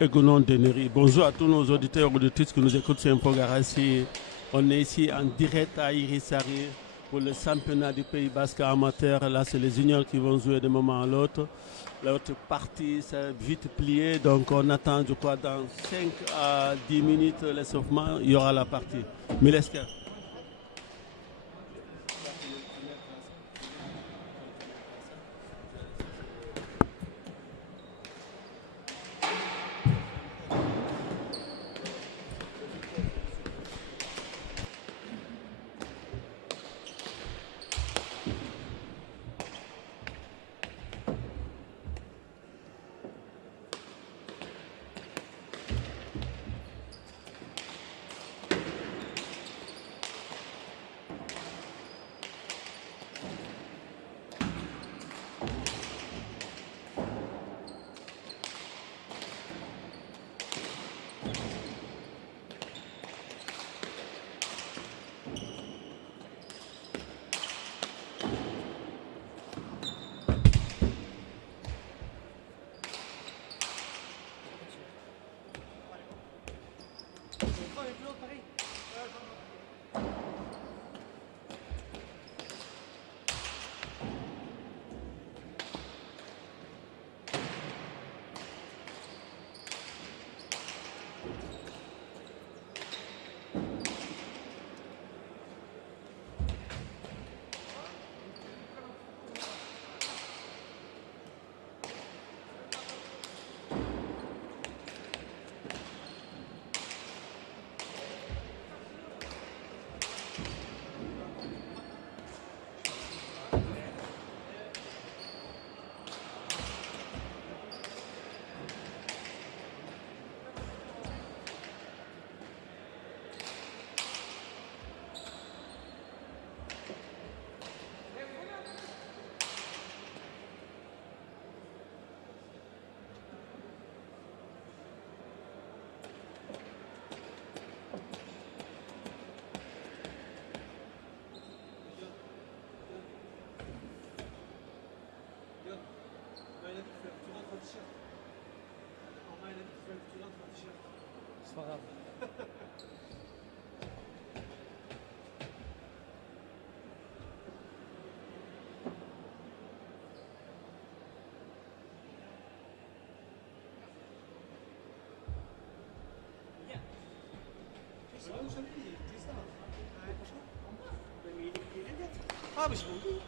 Egonon Deneri. Bonjour à tous nos auditeurs et auditrices qui nous écoutent sur Infogarassi. On est ici en direct à Irisari pour le championnat du Pays Basque amateur. Là, c'est les juniors qui vont jouer d'un moment à l'autre. L'autre partie, c'est vite plié. Donc, on attend, je crois, dans 5 à 10 minutes l'échauffement, il y aura la partie. Milesker. C'est pas grave. Ah, mais c'est bon.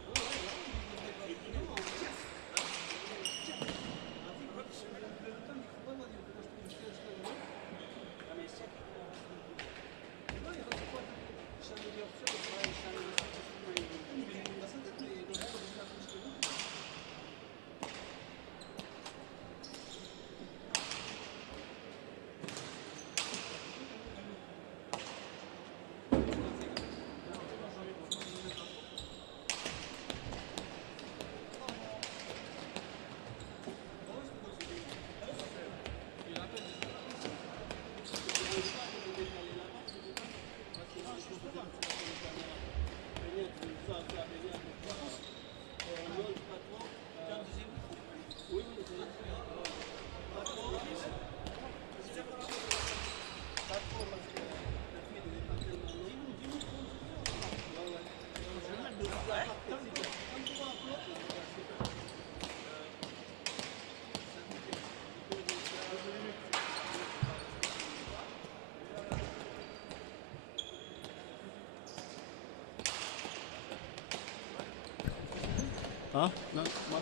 Hein? Non, moi,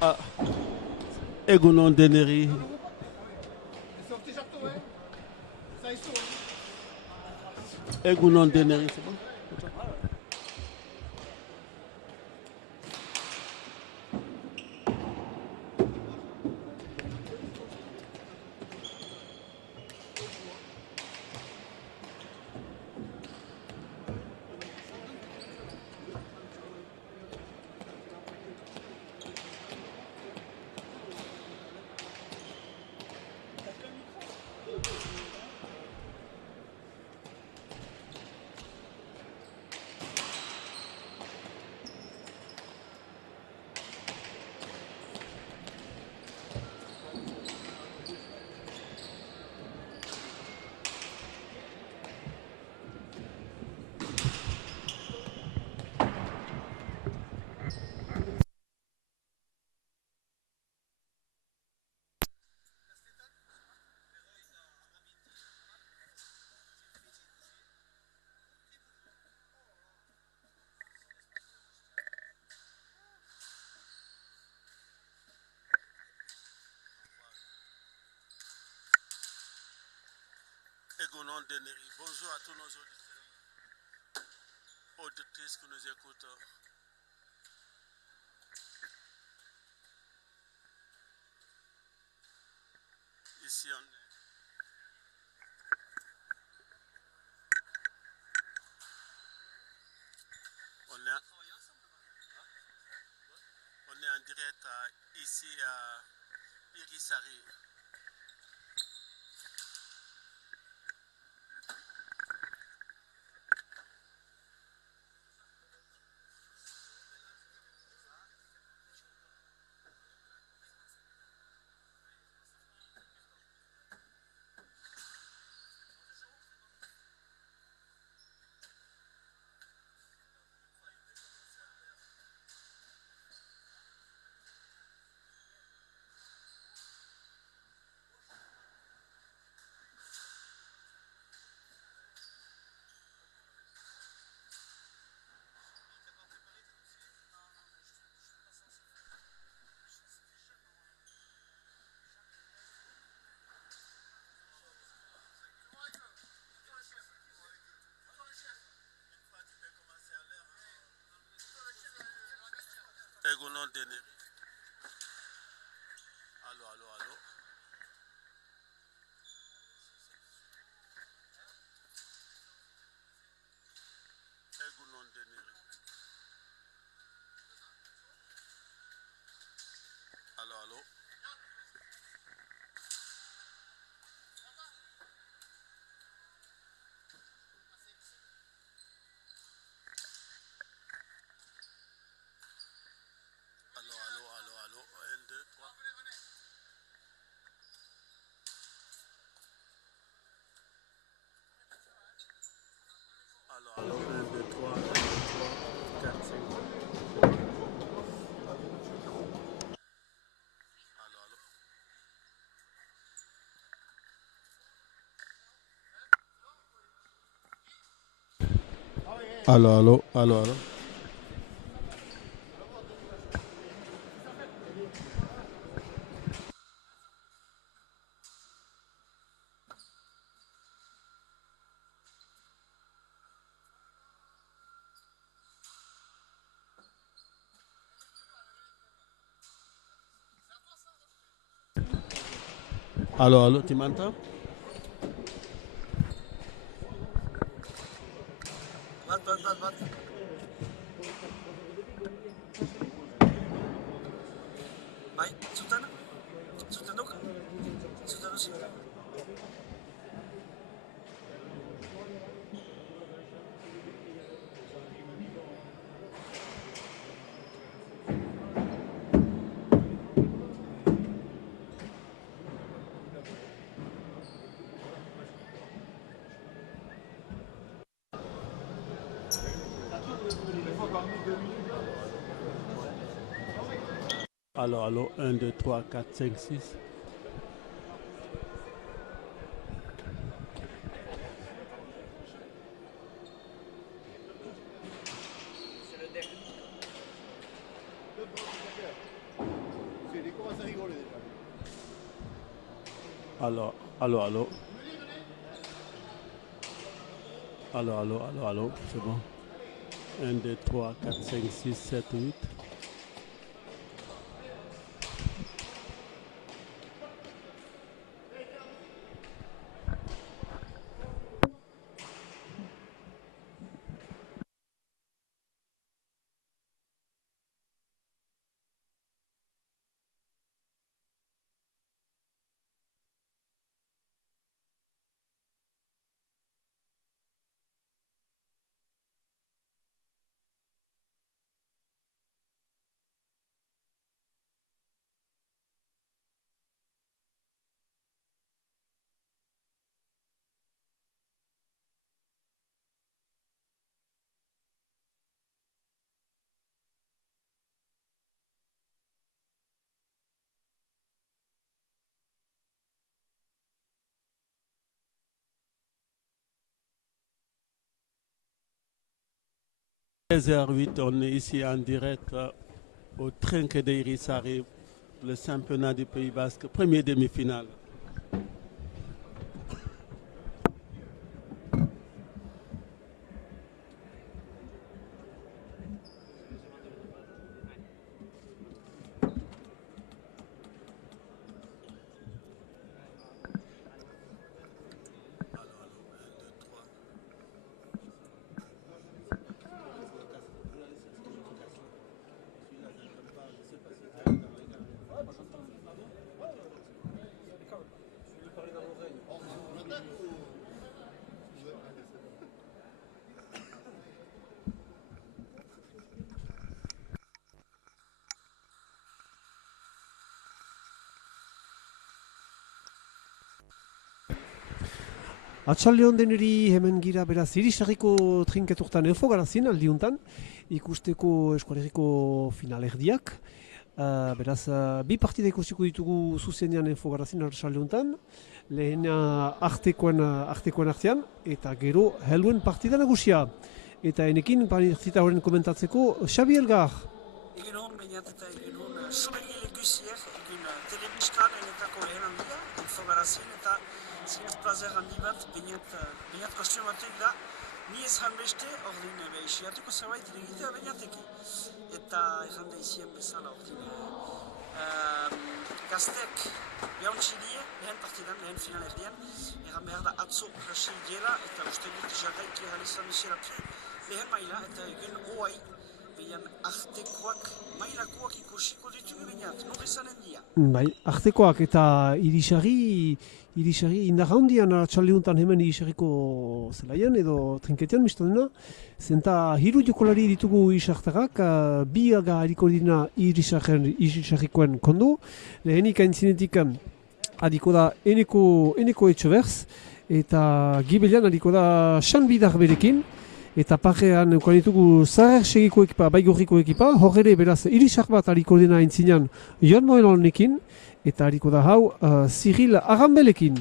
ah, Egonon Deneri. Egonon Deneri, c'est bon? nom de Néry. Bonjour à tous nos auditeurs, auditrices qui nous écoutent. Ici, on est en direct ici à Irisari. Au nom de Néry. Allô, allô, allô. Au nom de Néry. Allô, allô. Allô, allô, allô, allô. 1, 2, 3. Allô, allô. 1, 2, 3. 1, 2, 3, 4, 5. Allô, allô. Allô, allô, allô, allô. Allô, allô, tu m'entends? Bat. Baik, Sultan dok. Sultan sih. Allô, allô. 1, 2, 3, 4, 5, 6. Allô, allô, allô. Allô, allô, allô, allô. C'est bon. 1, 2, 3, 4, 5, 6, 7, 8. h 08, on est ici en direct au Trinquet d'Irisari, le championnat du Pays Basque, première demi-finale. Atxalde deneri hemen gira beraz irisarriko trinketurtan enfogarazin aldiuntan, ikusteko eskualeriko finalerdiak. Beraz, bi partida ikusiko ditugu zuzenean enfogarazin atxaldeuntan, lehena artekoen artean, eta gero helduen partida nagusia. Eta enekin, partida horren komentatzeko, Xabi Elgar. Egin hon, bainat eta egin hon, sobegile guziek, egin telebistan enetako lehen handia, enfogarazin, eta zinez plazer handi bat, bainat kostio batek da, ni ez han beste, ordin isiatuko zerbait egitea bainateki. Eta erran da izien bezala, ordin gaztek jauntzi die, lehen partidan, lehen finalerdian, erran behar da atzo hasi diela, eta uste dut jarraiki realizan izela lehen maila, eta egin oai, behian artekoak, mailakoak ikusiko ditugu bainat, nore zanen dia. Bai, artekoak eta irisarri indar handian atxaldeuntan hemen irisarriko zelaian edo trinketean mistonena, zenta hiru jokolari ditugu irisartarrak, bi aga hariko dina irisarrikoen kondu, lehenik aintzinetik adiko da eneko etxoberz, eta gibelian adiko da Xan Bidar berekin, eta parrean eukan ditugu Zaher segiko ekipa, Baigorriko ekipa, hor ere beraz irisar bat hariko dena aintzinean Jon Moelonekin, eta hariko da hau Cyril Arambelekin.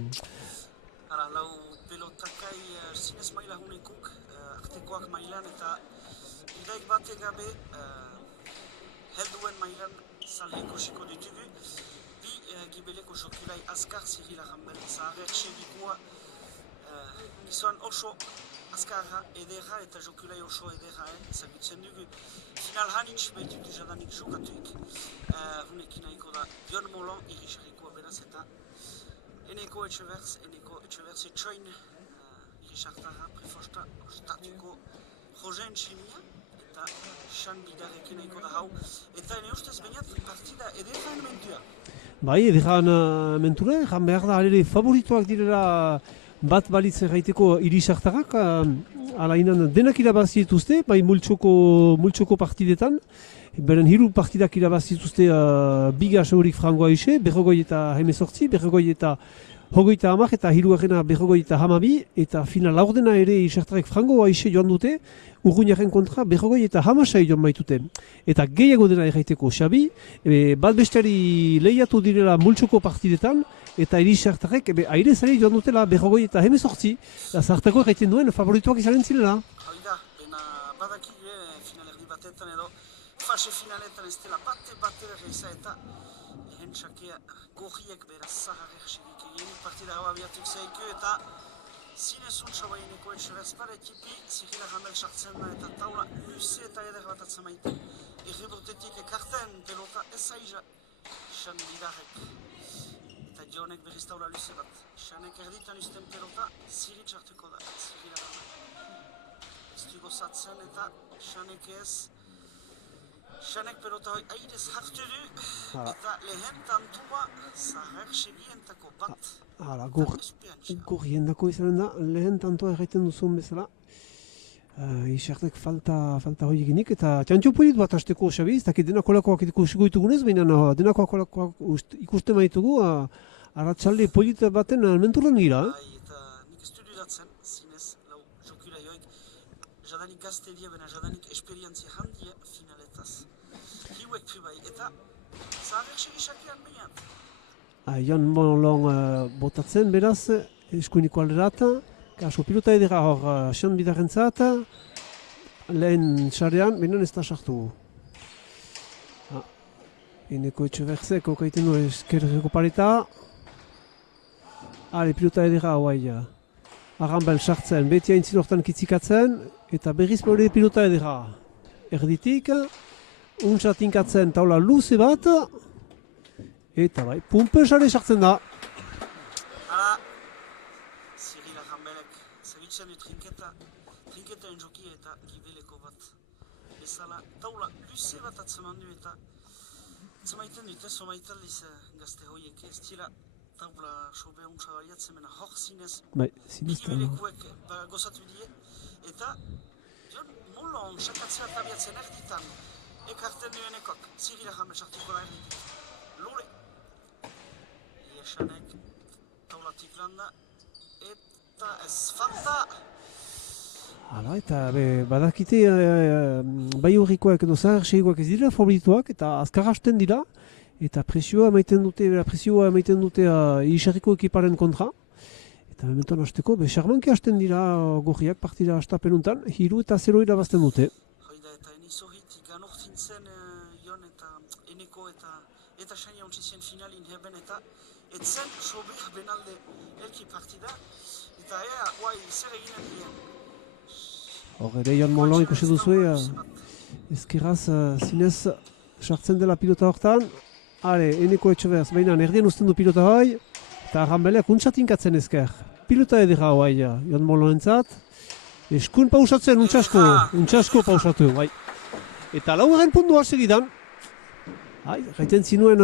Hala, lau pelotakai zinez maila hunekuk, artekoak mailan eta idaik bat egabe helduen mailan zale ikusiko ditugu. Bi gibeleko jokulai azkar Cyril Arambel, Zaher segikoa gizon oso azkarra, ederra eta jokulai oso ederra, ezagutzen dugu. Final hanitz behitutu jadanik jokatuik. Hunekin nahiko da Jon Molon irisarrikoa beraz eta eneko etxeberz etxoin irisartarra prefosta ostatuko Josen Tximia eta Xan Bidarekin nahiko da hau. Eta ene ustez bainat partida ederra mentua. Bai, ederra mentura, erran behar da alere favorituak direla bat balitz erraiteko irisartarrak, alainan denak irabazi dituzte, bai multxoko partidetan, beren hiru partidak irabazi dituzte biga segurik frangoa ise, berrogoi eta hemezortzi, berrogoi eta hogeita hamar, eta hirugarrena berrogoi eta hamabi, eta final laurdena ere irisartarrek frangoa ise joan dute, urruñaren kontra berrogoi eta hamasai joan baitute. Eta gehiago dena erraiteko Xabi, bat besteari lehiatu direla multxoko partidetan, eta irisartarrek aire zari joan dutela berrogoi eta hemezortzi, zartako erraiten duen favorituak izaren zirela. Hoi da, bena badakik finalerdi batetan edo fase finaletan ez dela bate berreiza eta lehen txakea gorriek beraz zaharrek segik egin partida hau abiatuk zeiku eta zinezun txabaieneko etxeberz paretipi Cyril Arambel sartzen da eta taula luze eta eder bat atzamaiten erredurtetik ekarten pelota ez aiza Xan Bidarrek. Eta Jonek berriz taula luze bat. Xanek erditan izten pelota, Cyril txartuko da, Cyril Arambel. Ez du gozatzen eta Xanek ez. Xanek pelota hoi airez hartu du, eta lehen tantua Zaher segientako bat. Hala, gorriendako izanen da, lehen tantua erraiten duzun bezala. Isartek falta hori eginik, eta txantxo polit bat hasteko Xabi, ez dakit denakolakoak ikusiko ditugunez, baina denakolakoak ikusten baitugu, arratsalde polit baten menturan gira. Eta nik ez dudatzen, zinez, lau jokulai hoik, jadanik gaztelia, bena jadanik esperientzia handia finaletaz. Hiuek pribai, eta Zaher segisakean bainat. Jon Molon botatzen beraz, eskuiniko alderata, kaso pilota edera hor Xan Bidarrentzat, lehen xarean, benen ez da sartu. Eneko etxeberzek okaiten du eskerreko pareta. Pilota edera hauai. Arambel sartzen, beti haintzin hortan kitzikatzen, eta berriz bere pilota edera. Erditik, untsa tinkatzen taula luze bat, eta bai, pumpesare sartzen da. Zebitzen du trinketaren joki eta gibeleko bat. Bezala, taula luze bat atzeman du eta atzemaiten dute, somaitaldiz gazte hoiek ez dira taula sobe untsa baliatzen mena hor zinez. Bai, zinez gibelekoek gozatu die eta Jon Molon sakatzea tabiatzen erditan ekarten duenekok, Cyril Arambel sartuko da erditik. Lore! Xanek taulatik landa, eta ez falta. Hala, eta badakite bai horrikoak edo zahar segikoak ez dira favorituak eta azkar hasten dira eta presioa emaiten dute Irisarriko ekiparen kontra. Eta mementoan hasteko, xarmanki hasten dira gorriak partida hastapenuntan, 3-0 irabazten dute. Hoida eta enizohit igan urtintzen Jon eta Eneko eta Saina ontsizien finalin heben eta etzen sober benalde elki partida eta guai zer eginen dien. Hor ere Jon Molon ikusi duzue, ezkeraz zinez sartzen dela pilota hortan. Hale, Eneko Etxeberz, baina erdien usten du pilota hoi, eta Arranbeleak untsatinkatzen ezker. Pilota edera hoi, Jon Molonentzat. Eskun pausatzen, untsasko pausatu, bai. Eta laugarren puntua segidan. Gaiten zinuen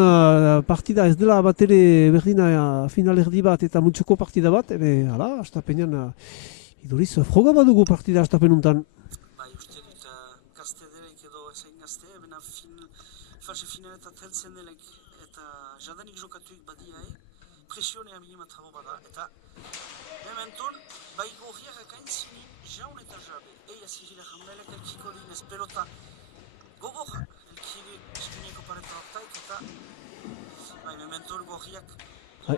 partida ez dela bat ere berdina final erdi bat eta multxoko partida bat, hala, hastapenean iduriz froga badugu partida hastapenuntan. Bai, uste dut gazte derek edo ezain gazte, bena fase finaletat heltzen delek eta jadanik jokatuik badia, presionea minimat habo bada, eta mementun, bai gorriak akain zinin jaun eta jabe, eia zirila Arranbelek elkiko dinez pelota gogor, elkiri eskuneko pareta hortaik, eta bai mementun gorriak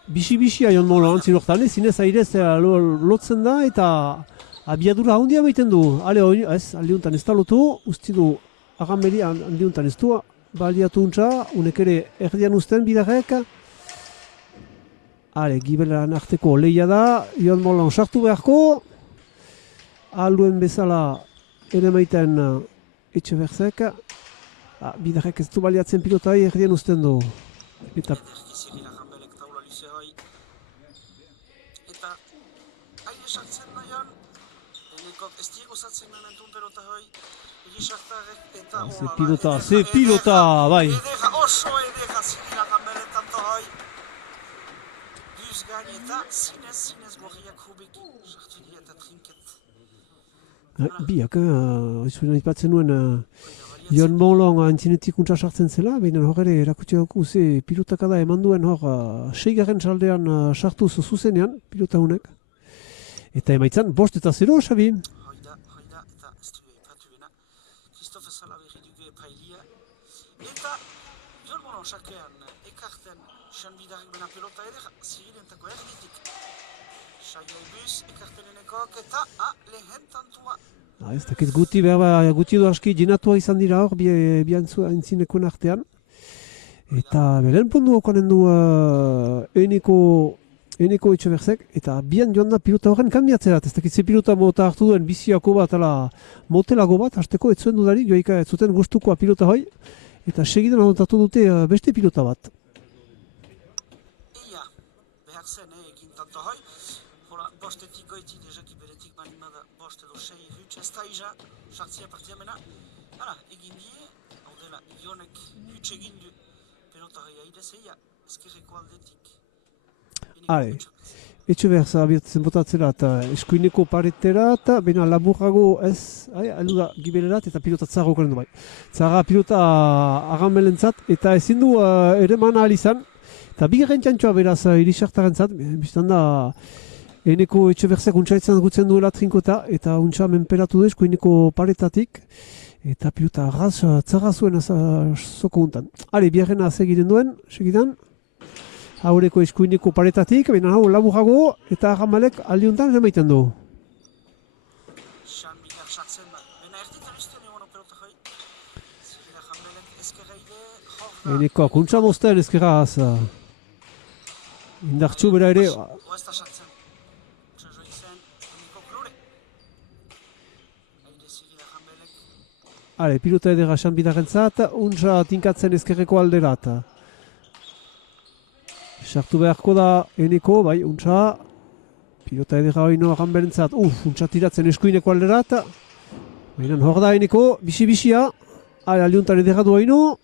Bisi-bisi Jon Molon zinoktan, zinez airez lotzen da eta abiadura handia baiten du. Aldiuntan ez da lotu, usti du Arranbeli aldiuntan ez du baliatu untza, unek ere erdian usten bidarrek. Gibelan arteko lehia da, Jon Molon sartu beharko. Alduen bezala ere maiten Etxeberzek. Bidarrek ez du baliatzen pilotai erdian usten du. Eta sartzen nahian, Enekok ez diego zatzen mementun pelota hoi, Irisartarek eta Ze pilota, bai. Oso edera zirila Arranbeletan hoi. Duz gani eta zinez gorriak hubeki, sartili eta trinket. Biak, izuen aipatzen nuen Jon Molon antzinetik untsa sartzen zela, baina hor ere erakutsi dugu ze pilotakada eman duen hor 6. saldean sartu zuzenean pilota honek. Eta emaitzan, 5-0, Xabi. Hoida, eta ez du epatu bena. Christophe Salaberri dugu epailia. Eta Jon Molon sakean ekarten Xanbidarek bena pelota edera, zirilentako erditik. Saia ebus, ekarten Enekok eta lehen tantua. Ez dakit guti du aski jinatua izan dira hor, biantzinekoen artean. Eta belen pundu okanen du Eneko Etxeberzek, eta bian joan da pilota horren kanbiatzerat. Ez dakit ze pilota mota hartu duen biziako bat, motelago bat, hasteko ez zuen dudari, joaika ez zuten gustukoa pilota hoi, eta segidan anotatu dute beste pilota bat. Ia, behar zen egin tanto hoi, bostetik goiti dezaki beretik balimada bost edo 6 hutsa ez da iza, sartzia partia mena. Egin die, hau dela, Jonek huts egin du pelota hoi aidez eia, ezkerreko aldetik. Etxeberz abiatzen botatzera eta eskuineko paretera eta bena laburrago ez, aldu da gibelerat eta pilota txarra okaren du bai. Txarra pilota Arranbelentzat eta ezin du ere man ahal izan. Eta bigarren txantxoa beraz Irisartarentzat, biztan da Eneko Etxeberzek untsaitzen gutzen duela trinkota eta untsa menperatu du eskuineko paretatik. Eta pilota arraz txarra zuen zoko untan. Bigarrena segiren duen, segidan. Haureko eskuineko paretatik, baina hau laburrago eta Arranbelek aldiuntan emaiten du. Xanbidar sartzen da, baina erditan izten egon pelota hoi. Zirila Arranbelek ezkerreide, hor Eneko kuntza mozten ezkeraz. Indartxu bera ere. Oazta sartzen. Untsa joitzen, Eneko klure. Haide zirila Arranbelek. Pilota edera Xanbidarentzat, untsa tinkatzen ezkerreko alderat. Sartu beharko da Eneko, bai, untsa. Pilota edera hori no Arranbelentzat, untsa tiratzen eskuineko alderat. Baina hor da Eneko, bisi-bisia. Aldiuntan edera du haino.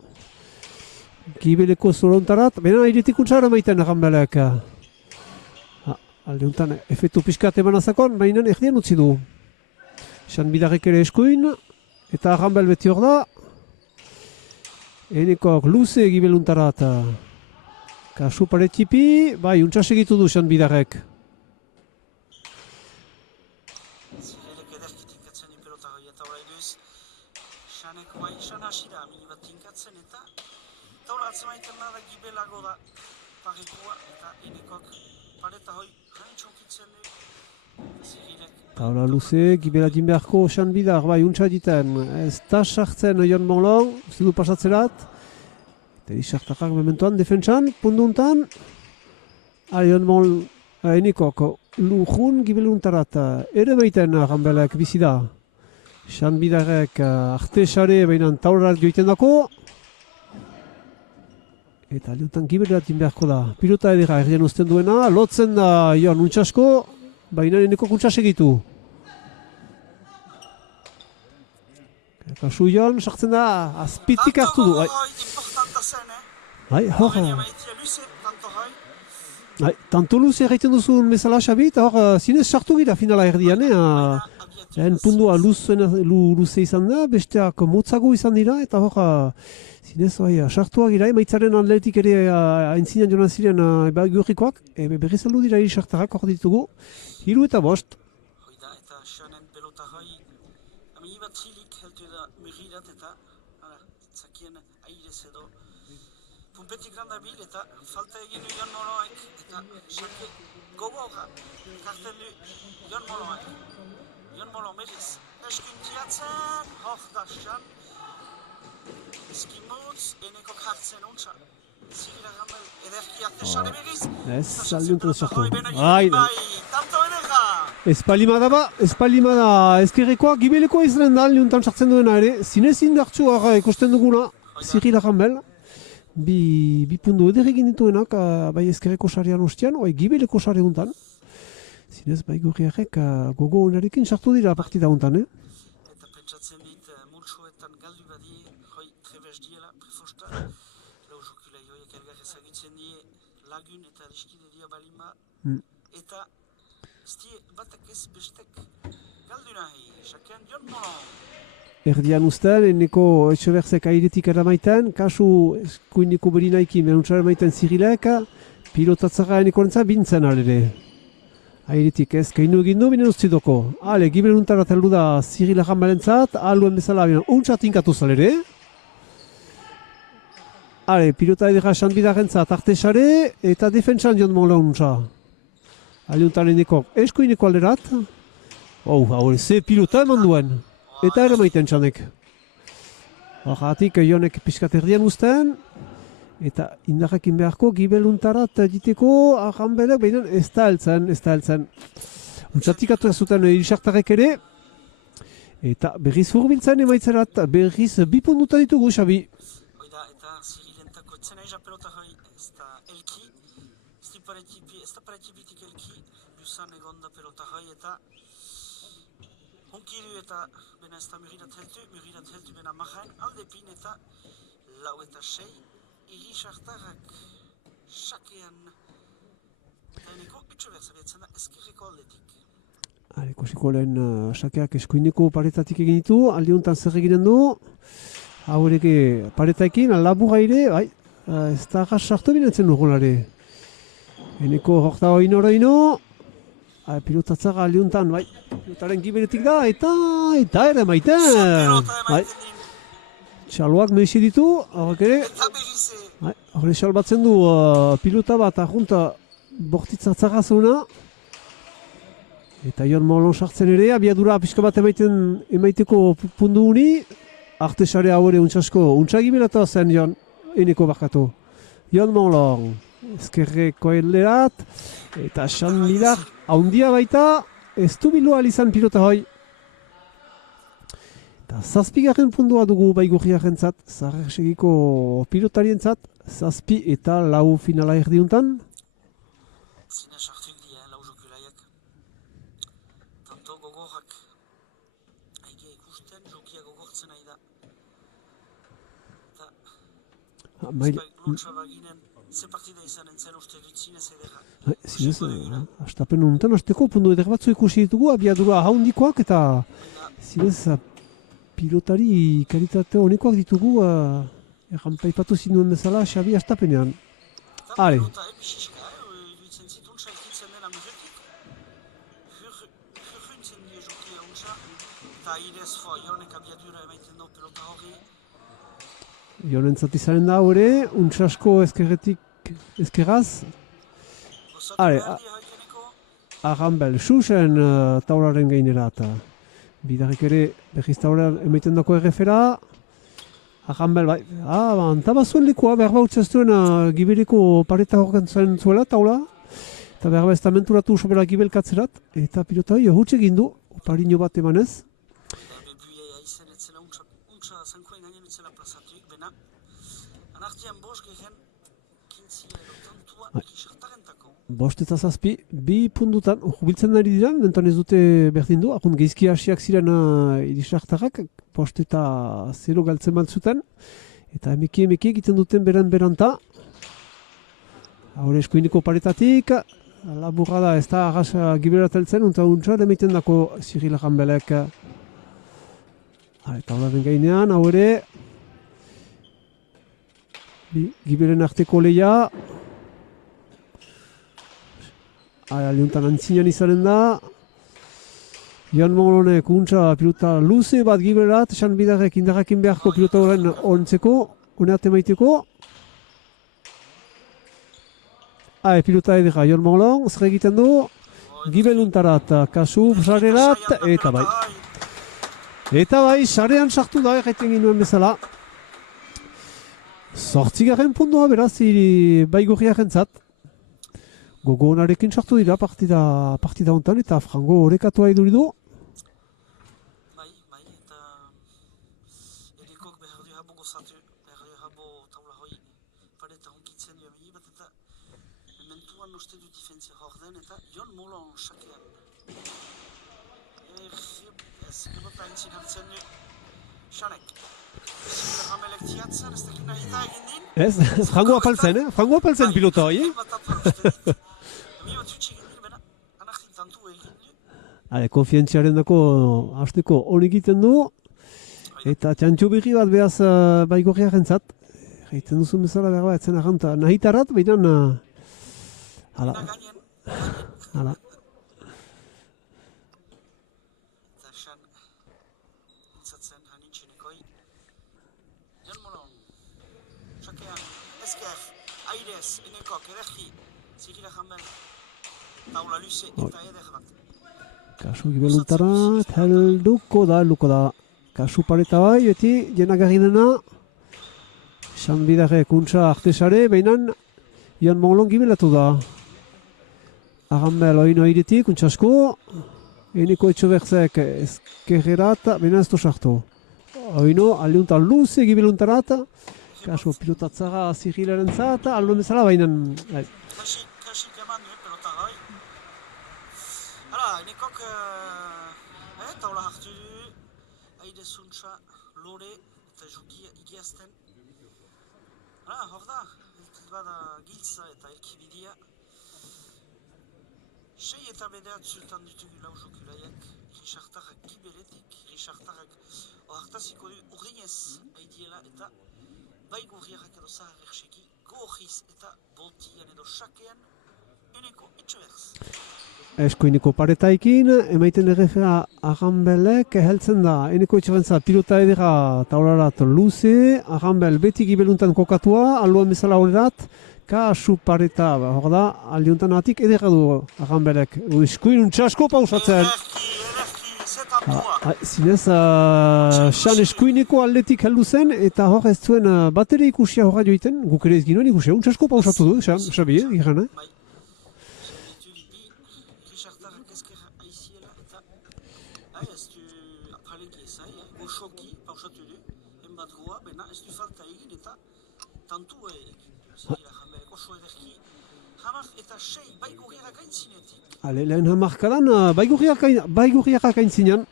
Gibeleko zorontarat, baina airetik untsa eramaiten Arranbelek. Aldiuntan efektu pixkat eman azakon, baina erdian utzi du. Xanbidarek ere eskuin, eta Arranbel beti hor da. Enekok luze gibeluntarat. Kasu paretipi, bai, untsa segitu du Xanbidarek. Xanek bai, Xan hasi da, mini bat tinkatzen eta taula atzemaiten da gibelago da parekoa eta Enekok pareta hoi hain txonkitzen du Zirilek. Taula luze, gibela din beharko Xan Bidar, bai, untsa diten. Ez da sartzen Jon Monlon, uste du pasatzerat. Eta isartakak mementoan, defentsan, pundu untan. Jon Monlon, Enekok, lujun gibeluntarat, ere baiten ganbelek bizida. Xan Bidarek arte sare behinan taular joiten dako. Eta liutan gibelat din beharko da. Pilota edera erdian uzten duena, lotzen da Jon untsasko, baina Enekok untsa segitu. Kasu Jon, sartzen da, azpitik hartu du. Importanta zen, Bai, hor. maitia luze, tanto hoi. Tanto luze erraiten duzun bezala Xabi, eta hor zinez sartu gira finala erdian, Lehen pundua luze izan da, besteak motzago izan dira, eta hor, zinez, sartua gira, maitzaren atletik ere aintzinean joan ziren gurrikoak, berriz aldu dira sartarrak hor ditugu, 3 eta 5. Hoi da, eta Xanen pelota hoi, amini bat hilik heltu da mirirat eta, zakien airez edo, pumpetik landa bil eta falta egin du Jon Moloek, eta Xake gogoa karten du Jon Moloek. Jon Molon berriz, eskuntiatzen, hor da Xan, eskimutz, Enekok hartzen untsa. Zirila Gambel, ederki arte Xane berriz. Ez, aldiuntan sartu. Tanto edera! Espalima da ezkerrekoa, gibelekoa izanen da, aldiuntan sartzen duena ere, zinez indartsu ikusten duguna, Zirila Gambel. Bi pundu ederegin dituenak, bai ezkerreko sarean ostian, bai gibeleko sare untan. Zinez, bai gorriarek gogo honarekin sartu dira partida hontan, Eta pentsatzen dit, multsoetan galdu badi, hoi trebez diela, prefosta, lau jokulai hoiek elgar ezagutzen die, lagun eta liskide dia balima, eta stie batak ez bestek galdu nahi, Xakean Jon Molon. Erdian usten, Eneko Etxeberzek airetik eramaiten, kasu eskuineko berinaiki menuntza eramaiten Zirilek, pilotatzara Enekorentzat bintzen alere. Airetik ez, keinu egin du, binen uztidoko. Ale, gibeluntarat heldu da Zirila Gambalentzat, aluen bezala binen untsa tinkatu zalere. Ale, pilota edera Xan Bidarrentzat arte sare, eta defentsan Jon Monlon untsa. Aliuntan Enekok eskuineko alderat. Hau, ze pilota eman duen. Eta ere maiten Xanek. Horregatik, Jonek pixkat erdian uzten. Eta indarrekin beharko gibeluntarat diteko Gambelek, baina ez da heltzen. Untsatik atu zuten irisartarek ere. Eta berriz hurbiltzen emaitzerat, berriz 2 puntuta ditugu, Xabi. Hoi da, eta Zirilentako etzen aiza pelota hoi, ez da elki, ez da paretipitik elki, luzan egon da pelota hoi, eta hunkiru eta bena ez da murirat heltu bena mahain, aldepin eta lau eta 6, irisartarrak Xakean, eta Eneko Etxeberzabetzen da ezkerreko aldetik. Ikusiko lehen Xakeak eskuineko paretatik egin ditu, aldiuntan zer eginen du. Hau ere paretaekin, labura ere, ez da gaz sartu binetzen urgolare. Eneko horta hori noroino, pilotatzara aldiuntan, pilotaren gibeletik da, eta ere maiten. Txaloak mehisi ditu, horrek ere, horre salbatzen du pilota bat arrunta bortitzatzara zuna. Eta Jon Molon sartzen ere, abiadura pixka bat emaiteko pundu uni, arte sare hau ere untsagibelata zen Eneko barkatu. Jon Molon, ezkerreko elderat, eta Xan Bidar, haundia baita, ez du bilua izan pilota hoi. Eta 7. pundua dugu baigurriarentzat, Zarrersegiko pilotarientzat, 7 eta 4 finala erdiuntan. Zine sartu di, lau jokulaiak. Tanto gogorrak aige ikusten, jokia gogortzen nahi da. Eta lontsa baginen, ze partida izan entzen uste dut zinez edera. Zinez, astapen untan, azteko pundu eder batzu ikusi ditugu, abiadura haundikoak eta zinez pilotari kalitate honekoak ditugu, erranpaipatu zinuen bezala, Xabi astapenean. Ale. Pelota ebisiska, duitzen zitun, salkitzen dena mugetik. Hurruntzen die jokia untsa, eta irez Jonek abiadura emaiten du pelota hor Jonentzat izaren da hori, untsasko ezkerraz. Are, Arambel, Xuxen taularen gainera eta bidarrik ere behiz taulan emaiten dako errefera. Arambel, bai, antaba zuen likua, behar bautzaztuen gibiriko pareta horren zuen zuela taula. Eta behar ba estamenturatu sobera gibelkatzerat. Eta pilota hori hutxe gindu, parino bat emanez. Bost eta zazpi, bi puntutan, jubiltzen ari dira, mentan ez dute berdin du, akun geizki hasiak ziren irisartarrak, bost eta 0 galtzen bat zuten, eta emeki egiten duten beranta. Haure eskuineko paretatik, laburra da ez da agas giberateltzen, unta untxar emaiten dako Cyril Arambelek. Eta horren gainean, haure, giberen arteko lehia, Aliuntan antzinean izaren da. Jan Molonek untsa pilota luze bat giberat, esan bidarrek indarrakin beharko pilota horren ontzeko, uneat emaiteko. Pilota edera Jan Molon, zer egiten du, gibeluntarat, kasu, sarerat, eta bai. Eta bai, sarean sartu da, erraiten ginuen bezala. 8. puntua beraz, baigurriak entzat. Gogonarekin sartu dira partida hontan eta frango horrekatua iduridu. Bai, eta erikok behar du habo gozatu, behar du habo taula hoi pareta honkitzen du amini bat eta mentuan uste du difentzia horden eta Jon Molon sakean. Ez pilota entzin hartzen du Xanek. Ramelek tiatzen, ez tekin nahi eta egin din. Ez, frango apaltzen pilota hoi, konfientziaren dako hasteko hon egiten du, eta txantxo berri bat behaz baigorriak entzat. Egiten duzun bezala behar bat, etzen aganta nahitarrat, baina hala. Eta esan, intzatzen hanintxenekoi. Jan Molon, sakean, ezker, airez, enekok, ederki, Cyril Arambel, taula luze eta eder bat. Kasu gibeluntarat, helduko da. Kasu pareta bai, beti jenagarri dena. Esan bidarrek untsa artesare, behinan Jan Molon gibelatu da. Arambel oino airetik, untsasko. Eneko etxoberzek ezkerrerat, behinan ez du sartu. Oino, aliuntan luze gibeluntarat. Kasu pilotatzara Cyrilaren zat, aldo bezala behinan. Kasik eman du, pelota gai. Hala, enekok taula hartu du, aide zuntza, lore eta jugi igiazten. Hala, hor da, bada giltza eta elkibidia. 6 eta bedeatzutan ditugu lau jokulaiak, Richartarrak gibeletik, Richartarrak ohartaziko du urrinez aidiela eta baigurriarrak edo zaharrerseki, gohiz eta boltian edo sakean, eneko etxoberz. Eskuineko paretaikin, emaiten errefera Arambelek heltzen da. Eneko etxerrentza pilota edera taularat luze, Arambel beti gibeluntan kokatua, alduan bezala horretat, kasu pareta, hor da, aldiuntan atik edera du Arambelek. Eskuin untxasko pausatzen. Zinez, xan eskuineko aldetik heldu zen, eta hor ez zuen batere ikusia horra joiten, guk ere ez ginoen ikusia, untxasko pausatu du, Xabi, iran, tantu oso ederki, hamar eta 6 baigurriak aintzinetik. Lehen hamarkadan baigurriak aintzinean.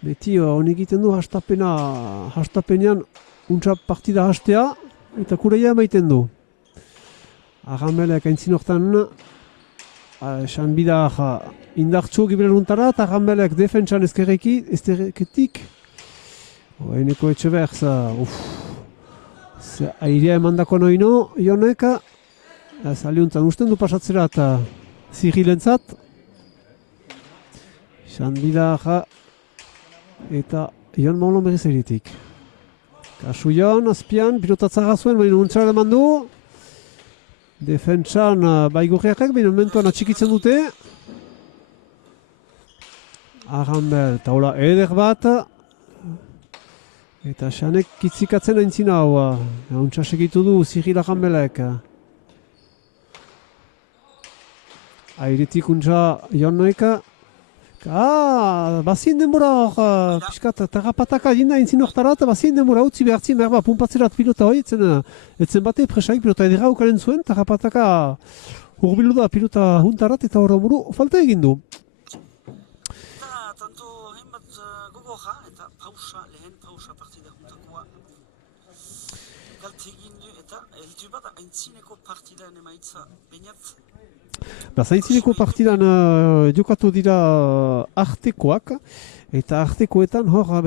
Beti hon egiten du hastapenean untsa partida hastea eta kureia emaiten du. Arambelek aintzin hortan esan bidar indartxo gibeluntarat, Arambelek defentsan ezkerreketik. Eneko etxeberz, airea emandako noino, Jonek, aliuntan usten du pasatzera eta Cyrilentzat. Esan bidar eta Jon Molon berriz eritik. Kasu Jon, azpian, pilotatzara zuen, baina untzara eman du. Defentsan Baigorriarrek, baina momentuan atxikitzen dute. Arranbel, taula eder bat. Eta Xanek kitzikatzen aintzina hau. Untsa segitu du Cyril Arranbelek. Airetik untsa Jonnoek. Bazien denbora hor, piskat, tarrapataka jinda entzin hortarat, bazien denbora utzi behartzien behar pumpatzerat pilota hori, etzen bate presaik pilota edera ukaren zuen, tarrapataka urbilu da pilota juntarat eta horra buru falta egin du. Eta, tanto, hainbat gogorra eta pausa, lehen pausa partida juntakoa galte egin du eta heldu bat aintzineko partidan emaitza bainat. Zaintzineko partidan jokatu dira artekoak, eta artekoetan hor,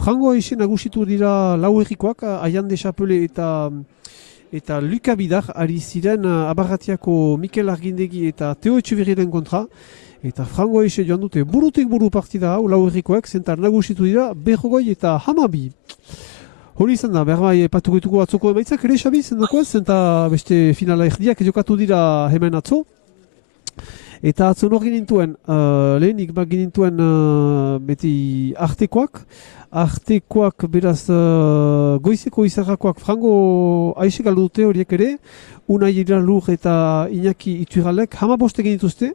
frango aixen nagusitu dira lau errikoak, Aiande Chapele eta Luka Bidar, ari ziren Abarratiako Mikel Argindegi eta Teo Etxeberriren kontra, eta frango aixen joan dute burutik buru partida hau lau errikoak, zentar nagusitu dira Berrogoi eta Hamabi. Hori izan da, berbai patuko atzoko emaitzak ere Xabi zendako ez, eta beste finala erdiak jokatu dira hemen atzo. Eta atzo nor ginintuen, lehenik ginintuen beti artekoak. Artekoak beraz goizeko izarrakoak frango aixe galdu dute horiek ere. Unai Iralur eta Iñaki Iturralek 15 egin dituzte.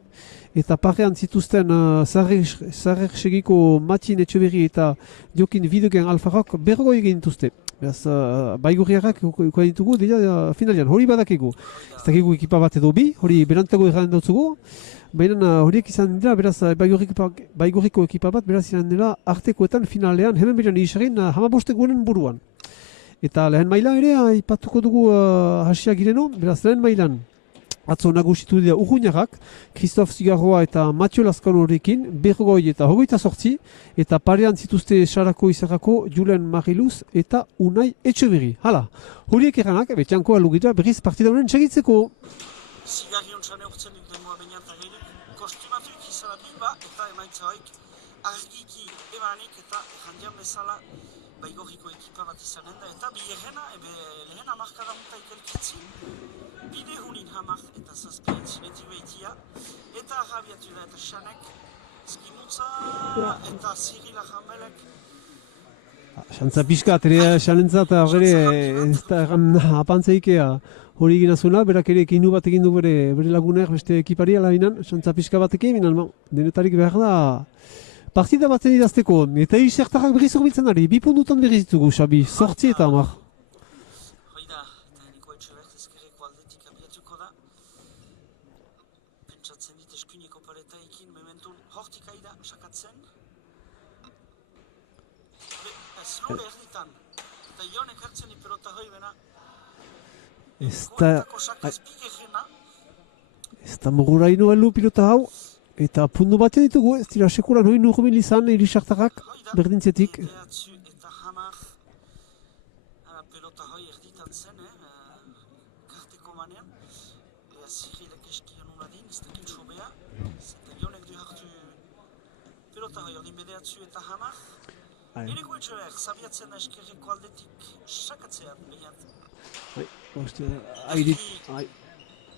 Eta parean zituzten Zarrer segiko Matin Etxeberri eta Jokin Videgen Alfarrok berrogoi egin dituzte. Beraz, Baigorriarrak uko ditugu dira finalian, hori badakigu. Ez dakigu ekipa bat edo bi, hori berantago erran dautzugu. Baina horiek izan dira, beraz, Baigorriko ekipa bat, beraz izan dira artekoetan finalean, hemen beran isarin 15 guenen buruan. Eta lehen maila ere, aipatuko dugu hasiak gireno, beraz, lehen mailan. Atzo nagusitu dira Urruñarrak, Christophe Zigarroa eta Mathieu Lascano horrekin, berrogoi eta 28, eta parean zituzte Sarako Izarrako Julen Mariluz eta Unai Etxeberri. Hala, horiek eranak, betianko alugira berriz partida honen segitzeko. Zigarri ontsane urtzen dut denboa bainat agerik, kostumatuik izala bilba eta emaitza hoik argiki emanik eta jandian bezala Baigorriko ekipa bat izanen da eta biherrena, lehen amarkada muntaik elkitzin, bide hunin hamar eta zazpien zinetik behitia, eta arrabiatu da eta Xanek, Skimutza eta Cyril Arranbelek. Xantza pixka, tere Xanentzat horre ez da apantzeikea hori egin azuna, berak ere ekinu bat egin du bere laguner beste ekipari alabinan, xantza pixka batekin, denetarik behar da partida batzen idazteko, eta isertarrak berriz horbiltzen ari, 2 puntutan berriz ditugu, Xabi, 8 eta 10. Hoi da, eta Eneko Etxebert ezkerreko aldetik abiatuko da. Pentsatzen dit eskuineko paretaekin, mementun hortik aida sakatzen. Ez nore erditan, eta Ionek hartzen ipelota hoi bena. Ez da moguraino heldu pilota hau. Eta puntu batean ditugu, ez dira sekuran hori nurbil izan irisartarrak berdintzetik. Eta hamar pelota hoi erditan zen, karteko manean. Zirilek eskian uladin, ez dakit sobea. Zeta Ionek du hartu pelota hoi ordin bedeatzu eta hamar. Eneko Etxeber, zabiatzen da eskerreko aldetik sakatzean behiat.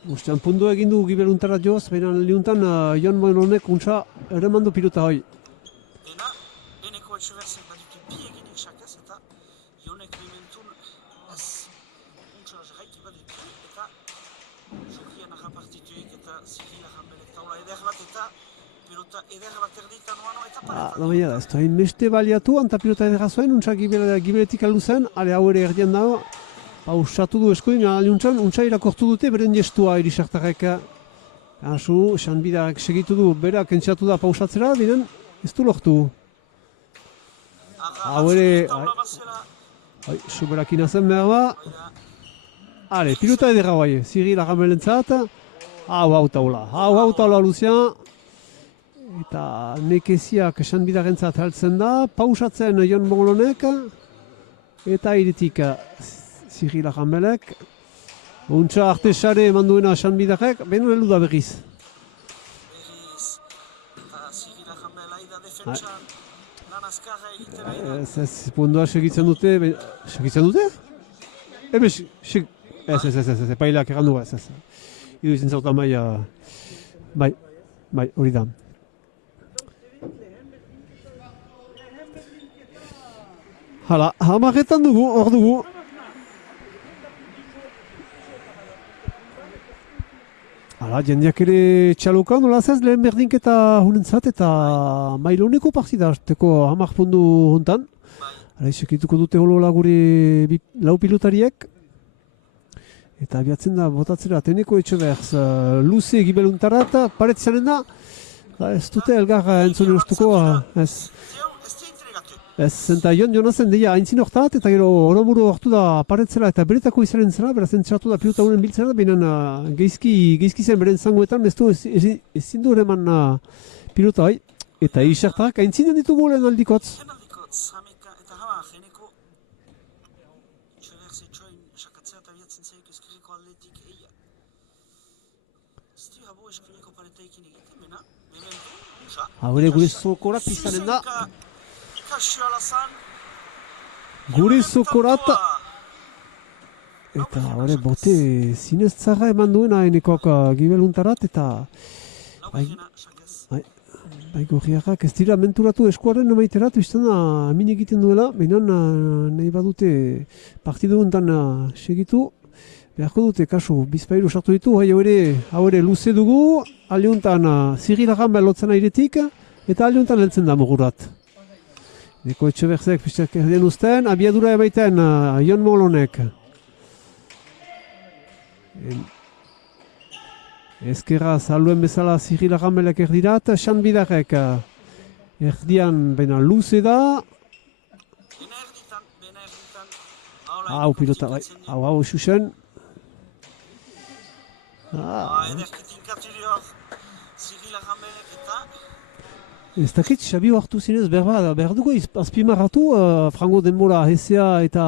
Ustean puntu egin du gibeluntarra joz, baina liuntan Jon Mononek untsa ere mandu pilota hoi. Dena, Eneko Etxeberzek baditu bi egin esakaz eta Jonek mementun ez untsa jarraiki baditu eta jokian ahapartituik eta Cyril Arranbelek taula eder bat eta pilota eder bat erditan oano eta paretan. Ez da hain beste baliatu, anta pilota edera zuen, untsa gibeletik aldu zen, ale hau ere erdian dago. Pausatu du eskoin, untsa irakortu dute beren gestua irisartarrek. Kasu, Xanbidarek segitu du, berak entxatu da pausatzera, diren ez du lortu. Hau ere, suberakin azen behar ba. Hale, pilota edera bai, Cyril Arranbelentzat. Hau taula Lucian. Eta nekeziak Xanbidarentzat heltzen da, pausatzen Jon Bogolonek. Eta iretik Cyril Arranbelek. Untsa artesare eman duena Xanbidarek, beno heldu da berriz. Eta Cyril Arranbel aida defentsan lana azkarra egiten ari da. Ez, pundoa segitzen dute, segitzen dute? Ebe, ez, pailak errandu, ez. Idu izin zautan bai, hori da. Hala, hamarretan dugu, hor dugu. Hala, jendeak ere txaloka, nola ez lehen berdinketa hunentzat eta mailoneko partida azteko hamar pundu hontan. Hala, isekituko dute holola gure lau pilotariek. Eta abiatzen da, botatzera, teneko etxeberz, luze gibeluntarat, paret izanen da. Ez dute elgar entzune ustuko, ez. Eta Jonazen deia haintzin hortat, eta gero oramuru hortu da paretzela eta beretako izanen zela, beraz entzatu da pilota honen biltzera, baina geizki zen beren zangoetan, ezin du eman pilota bai. Eta isartarak haintzinen ditugu lehen aldikotz. Hameka eta hama, jeneko txeberz etxoin sakatzea eta biatzen zaik eskerreko atletik eia. Ez dira bo eskerreko paretaikin egiten, bena, memento, Haure gure zokorat izanen da. Gure zokorat. Eta hori bote zinez zarra eman duena enekoak gibeluntarat eta bai gorriarrak ez dira menturatu eskuaren emaiterat biztan da min egiten duela, baina nahi badute partidu guntan segitu beharko dute kasu bizpairu sartu ditu, hau ere luze dugu, aldeuntan zirilagan belotzen airetik eta aldeuntan heltzen da mugurat. Neko etxeberzek pixak erdien usten, abiadura emaiten Jon Molonek. Ezkerra zaluen bezala Zirila Gamelek erdirat, Xan Bidarrek erdian baina luze da. Hau pilota, bai, hau xuxen. Ez dakit, Xabio hartu zinez behar dugu azpimarratu frango denbora hezea eta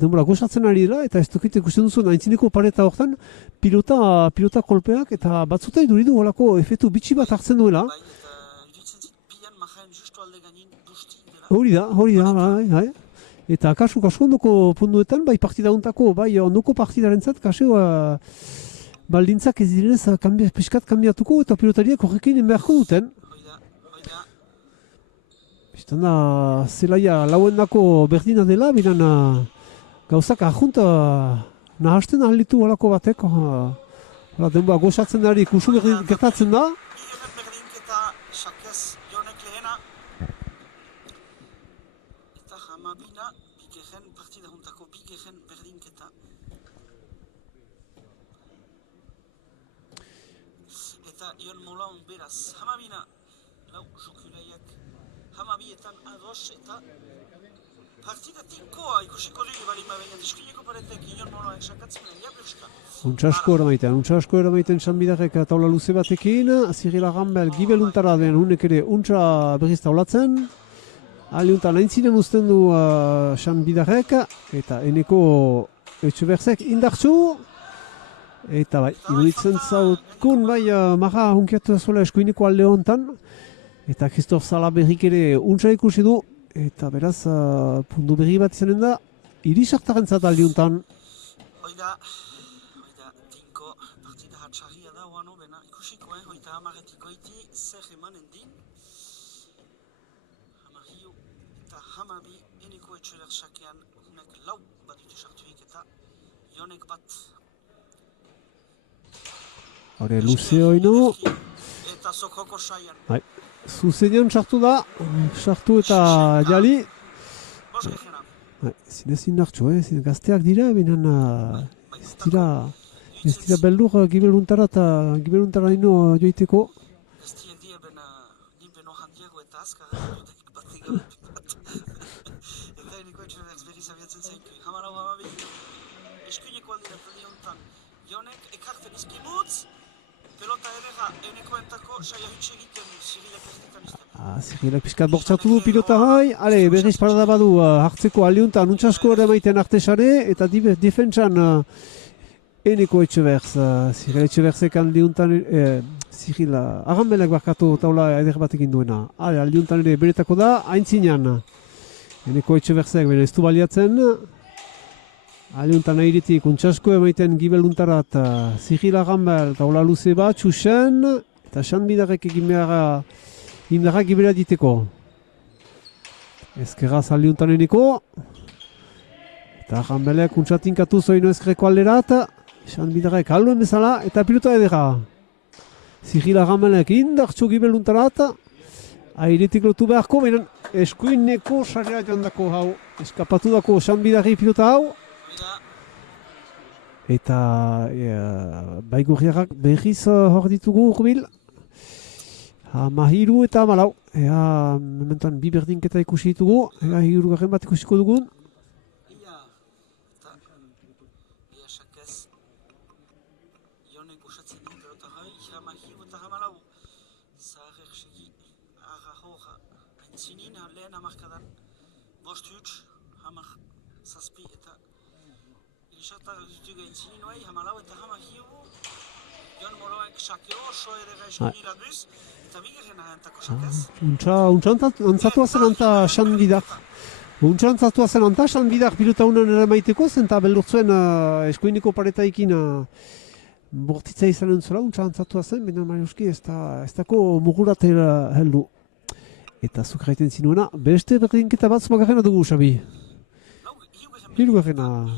denbora gozatzen ari dira, eta ez dakit ikusten duzu naintzineko pareta horretan pilota kolpeak eta batzuta iduridu holako efetu bitxi bat hartzen duela. Hori da, bai. Eta kasu ondoko punduetan, bai partida untako, bai ondoko partidaren zat, kasu baldintzak ez direnez piskat kanbiatuko eta pilotariak horrekin beharko duten. Bistan da, zelaia lauendako berdina dela, bilan gauzak ahunta nahasten ahalitu holako batek. Denboa gozatzen dari kusu gertatzen da. Berdinketa Xakez Jonek lehena. Eta Hamabina, bigehen partida juntako bigehen berdinketa. Eta Jon Molon beraz, Hamabina, lau jokulaiak. Hamabietan ados eta partida tinkoa ikusiko dugu balima baina diskineko paretek Jon Moloen sakatzen jabreuska. Untsa eramaiten Xan Bidarrek taula luze batekin, Zirila Gambel gibeluntara den unek ere untsa berriz taulatzen. Aliuntan aintzinen uzten du Xan Bidarrek eta eneko etxeberzek indartzu. Eta bai, iruditzen zautkun bai maha hunkiatu zuela eskuineko alde hontan. Eta Christoph Zala berrik ere untsa ikusi du, eta beraz puntu berri bat izanen da, irisartaren zat aldiuntan. Hoida, tinko partida hatxarria da, oano, bena ikusiko, hoita hamaretiko iti, zer emanen din. Hamarrio eta hamabi eneko etxeler sakean, unek lau bat dute sartuik eta jonek bat. Hore, luze hoinu. Eta zokoko saian. Bai. Zuzenean sartu da, sartu eta jali. Zinez indartxo, gazteak dira, binen ez dira beldur gibeluntara eta gibeluntara ino joiteko. Gaztiak dira ni beno handiago eta azkar dutek batik bat. Eta eniko etxeberz berriz abiatzen zainko. Hamalau hamabi, eskuineko aldira peli honetan. Jonek ekarten izkimutz, pelota errega eneko entako saia hitz egiten Zirilak erditan izten. Zirilak pixkat bortzatu du pilota hai. Ale, berriz parada badu hartzeko aliuntan untsasko ere maiten artesare eta defentsan Eneko Etxeberz, Ziril Etxeberzek aldiuntan, Ziril Arranbelek barkatu taula eder batekin duena. Aldiuntan ere beretako da, haintzinean. Eneko Etxeberzek bere ez du baliatzen. Aldiuntan airitik untsasko emaiten gibeluntarat Ziril Arranbel taula luze bat, txusen, eta Xanbidarrek egin beharra gibela diteko. Ezkerraz aldiuntan eneko. Eta Arranbelek untsatinkatu zoino ezkerreko alderat. Xanbidarrek alduen bezala eta pilota edera. Ziril Arranbelek indartxo gibeluntarat. Airetik lotu beharko, benen eskuineko sarera joan dako hau. Eskapatu dako Xanbidarri pilota hau. Eta baigurriarrak berriz hor ditugu urbil. Mahiru eta malau. Mementan bi berdinketa ikusi ditugu. Hirugarren bat ikusiko dugun. Untsantzatu zen anta Xanbidar. Untsantzatu zen anta Xanbidar pilota unan eramaiteko zen eta beldurtzuen eskuineko paretaikin bortitza izanen zela untsantzatu zen, baina Marioski ez dako mugurat heldu. Eta zukraiten zinuena, beste berdinketa bat zumagarrena dugu, Xabi. Hirugarrena.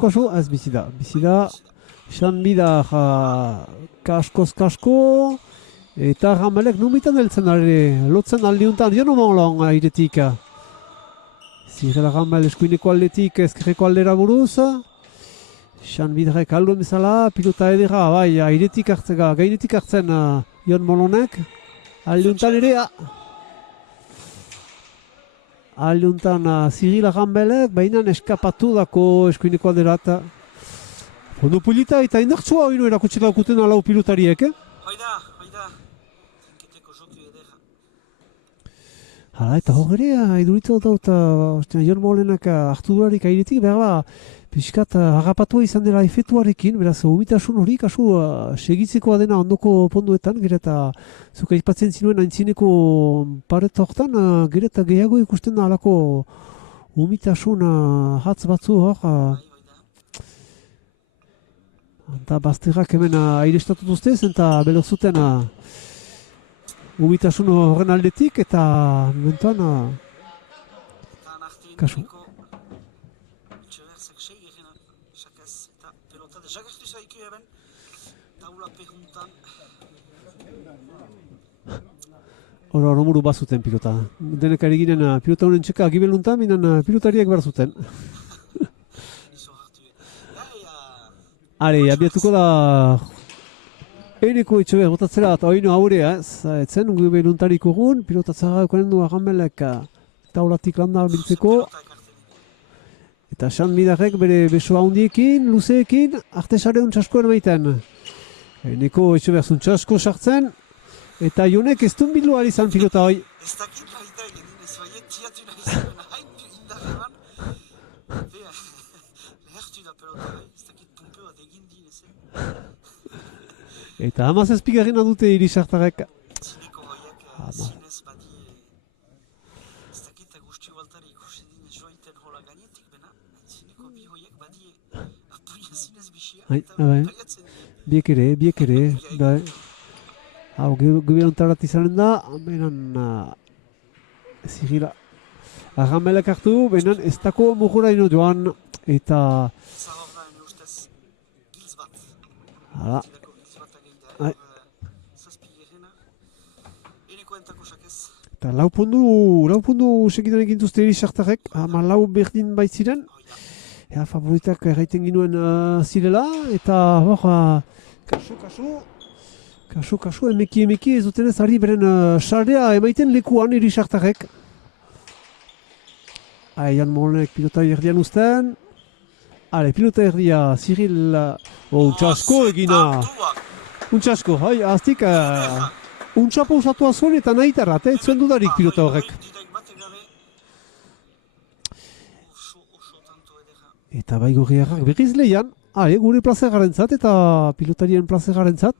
Kasu, ez bizida. Bizida, Xanbidar kasko, eta Arranbelek numitan heltzen ari, lotzen aldiuntan, dion omonlong airetik. Ziril Arranbel eskuineko aldetik ezkerreko aldera buruz. Xanbidarrek alduen bezala, pilota edera, bai, airetik hartzega, gainetik hartzen Jon Molonek. Aldiuntan ere, aldiuntan Ziril Arranbelek, baina eskapatu dako eskuineko alderat. Fondo pulita eta indartsua hori erakutsi daukuten alau pilotariek, Hoida. Tinketeko joku edera. Hala, eta hor ere, iduritzen dut, Jon Molenak hartu durarik airetik, behar ba, pixkat harrapatua izan dela efetuarekin, beraz, humitasun hori, kasu, segitzekoa dena ondoko ponduetan, gero eta zuka izpatzen zinuen aintzineko paret hortan, gero eta gehiago ikusten da alako humitasun hatz batzu hor, eta bazterrak hemen airestatu duztez, eta belozuten humitasun horren aldetik, eta momentuan, kasu. Hora horomuru bazuten pilota. Denek ari ginen pilota honen txeka gibeluntan, minan pilotariak behar zuten. Are, abiatuko da Eneko Etxeberz botatzera eta oino haurea, etzen gibeluntarik urgun, pilotatzara dukonen du Arranbelek taulatik landa biltzeko. Eta Xanbidarrek bere besoa handiekin, luzeekin, artesare untsasko emaiten. Eneko Etxeberz untsasko sartzen, eta Jonek ez duen bildu ari izan pilota hoi. Ez dakit nahi da egin, ez baiet tiatu nahi zuen, hain indarrean. Lehertu da pelota hoi, ez dakit pumpe bat egin dinez. Eta 17garrena dute irisartarek. Zineko hoiak zinez badi, ez dakit guzti baltari ikusten dinez joiten hola gainetik, bena, zineko bi hoiak badi apuia zinez bixia, eta baiatzen dira. Biek ere, bai. Hau, gibeluntarat izanen da, benan Ziril Arranbelek hartu, benan ez dako mugura ino joan, eta... Zahor da, ene ustez, gilz bat. Hala. Zilako gilz bat ageida, zazpi gerena. Eneko entako sakez. Eta lau pundu segidan egin duzte Irisartarrek, 14 berdin baitziren. Ea favoritak erraiten ginuen zirela, eta hor, kasu, emeki ez duten ez ari beren sarea emaiten lekuan Irisartarrek. Jan Molonek pilota erdian uzten. Pilota erdia, Cyril, untxasko egina. Untxasko, aztik, untxapo usatua zuen eta nahi tarrat, zuen dudarik pilota horrek. Eta bai gorriarrak berriz lehian, gure plazegarentzat eta pilotarien plazegarentzat.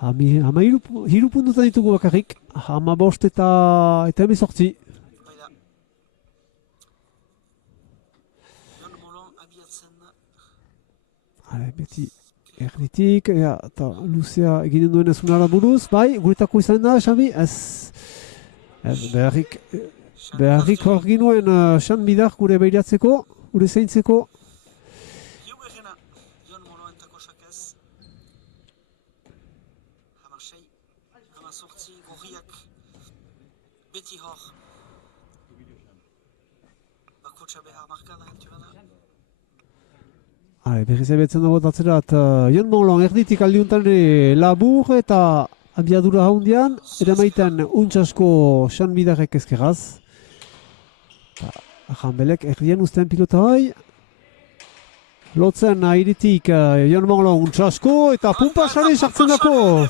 Hiru puntutan ditugu bakarrik, 15 eta 18. Beti erditik, eta luzea eginen duen ezunara buruz, bai, guretako izan da, Xabi, ez beharrik hor ginuen Xan Bidar gure behiratzeko, gure zeintzeko. Beti hor. Bakotxa behar markada entuela. Berriz ebetzen dago datzerat, Jon Monlon erditik aldiuntan labur eta abiadura haundian, eramaiten untxasko Xan Bidarrek ezkeraz. Janbelek erdien uzten pilota hoi. Lotzen airitik Jon Monlon untxasko eta pumpa sare sartzen dako.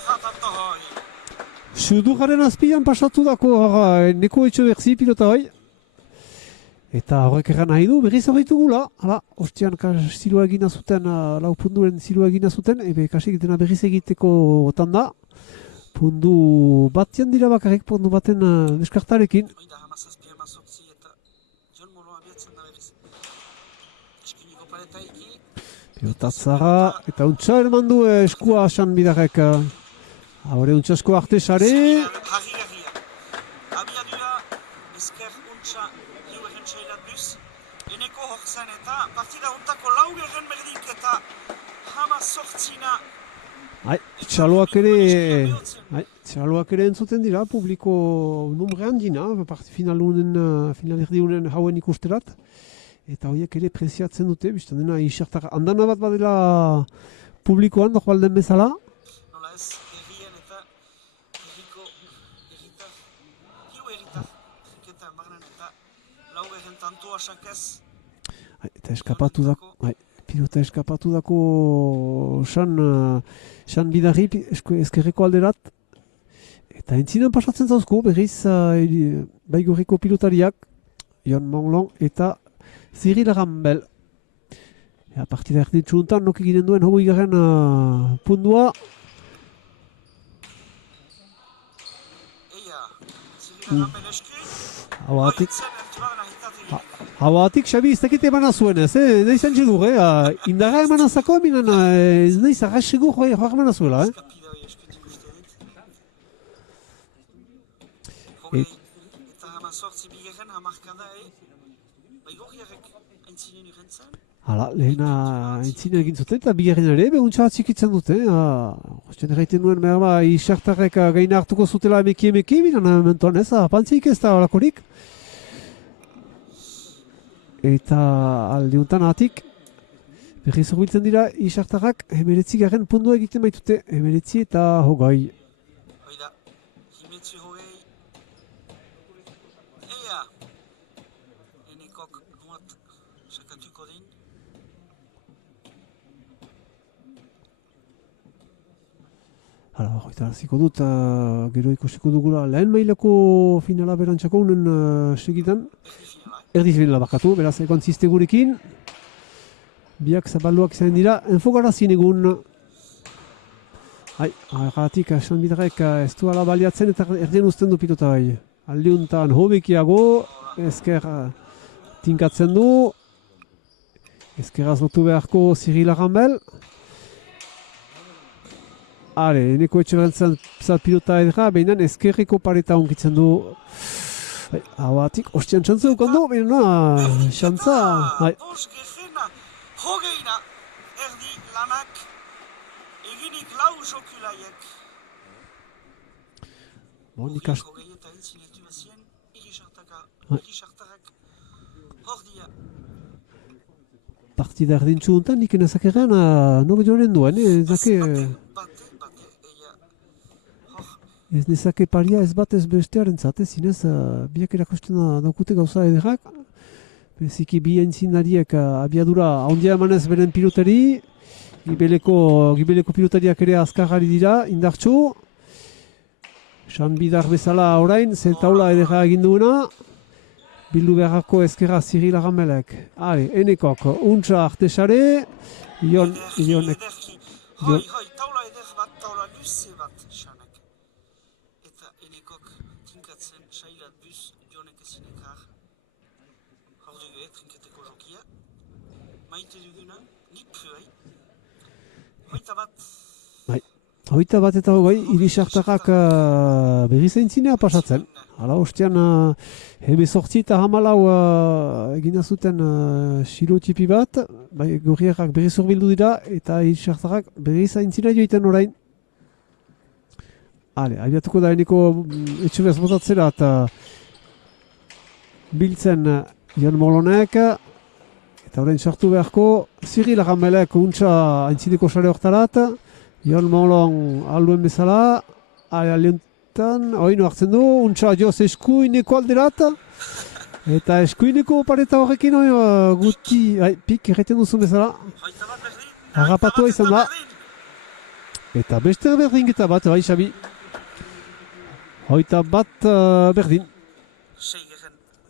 Suduraren azpian pasatu dako neko etxo berzi pilota hoi. Eta horrek erran nahi du, berriz horretugula. Ostian zilua egina zuten, lau punduren zilua egina zuten, kasik dena berriz egiteko otan da. Pundu batian dira bakarrik, pundu baten deskartarekin. Pilotatzara, eta untxa elman du eskua Xan Bidarrek. Haure untxasko arte sare. Txaloak ere entzuten dira, publiko numre handina, final erdiunen hauen ikusterat. Eta horiek ere preziatzen dute, biztan dena Irisartar andana bat badela publikoan, dok balden bezala. Nola ez, herrien eta herriko erritar, hiu erritar, erriketan barnen eta lau erren tantua sakez. Eta eskapatu dako, pilota eskapatu dako Xan Bidarri ezkerreko alderat. Eta entzinan pasatzen zauzko, berriz baigorriko pilotariak, Jon Monlon eta Cyril Rambel. Partida erditxuntan, nok eginen duen hogei garen pundua. Hauatik, Xabi, ez dakit eman azuen ez, nahiz antxegur, indarra eman azako, nahiz arras segur joak eman azuela, Eta hama sortzi bigeren hamarkada, baigorriarek aintzinen irentzen? Lehena aintzinen egin zuten, eta bigeren ere, behuntza atzikitzen dute. Osten erraiten nuen, Irisartarrek gaina hartuko zutela emeki, binan mentuan ez, pantzik ez da holakorik. Eta aldiuntan atik, berriz horbiltzen dira Irisartarrak 19 garen pundua egiten baitute, 19 eta hogei. Hoida, 19 hogei. Enekok nuat sakatuko din. Hoita ziko dut, gero ikusiko dugula lehen mailako finala berantzako unen segitan. Erdi finala bakatu, beraz egon ziste gurekin. Biak zabalduak izan dira, enfogarazin egun. Agatik, Xan Bidarrek ez du ala baliatzen eta erdien uzten du pilota bai. Aldiuntan hobekiago, ezker tinkatzen du. Ezkeraz lotu beharko Cyril Rambel. Eneko etxeberantzan pilota edera, behinan ezkerreko pareta onkitzen du. Hauatik, ostian txantza dukondo, behinan, txantza. Osgezena, hogeina, erdi lanak, eginik lau jokulaiek. ikas... Urriako gehieta entzinetu bazien, Bai. irisartarak hor dia. Partida erdintzu duntan, nik enezakeran nok joren duen, ezake... Bate, eia, hor, Ez nezake paria ez bat ez bestearen zate, zinez biak erakusten daukute gauza ederrak. Beziki bi aintzinariek abiadura handia emanez beren pilotari, gibeleko pilotariak ere azkarrari dira, indartxo. San bidar bezala orain, ze taula ederra egin duena. Bildu beharrako ezkerra Cyril Aramelek. Ale, enekok, untsa artesare, Ionek... ederki. Hoi, taula eder bat, taula luze bat, xanek. Eta enekok tinkatzen sailat buz jonek ezinekar. Hor dugu trinketeko jokia. Maite duguna, nik puai. Hoita bat, Hoita bat eta hogei, irisartakak berriz aintzinea pasatzen. Hala, ostean, hemezortzi eta hamalau egina zuten silotipi bat, bai, gorriarrak berriz urbildu dira, eta irisartakak berriz aintzina joiten orain. Hale, abiatuko da eneko etxubez botatzera eta biltzen Jon Molonek, eta orain sartu beharko, Cyril Aramelek untsa aintzineko sare hortarat, Jon Molon alduen bezala, aliontan, oino hartzen du, untsa joz eskuineko alderat, eta eskuineko pareta horrekin guti, pik erreten duzun bezala, hoita bat berdin. harrapatua izan da, eta beste berdinketa bat, bai Xabi, hoita bat berdin,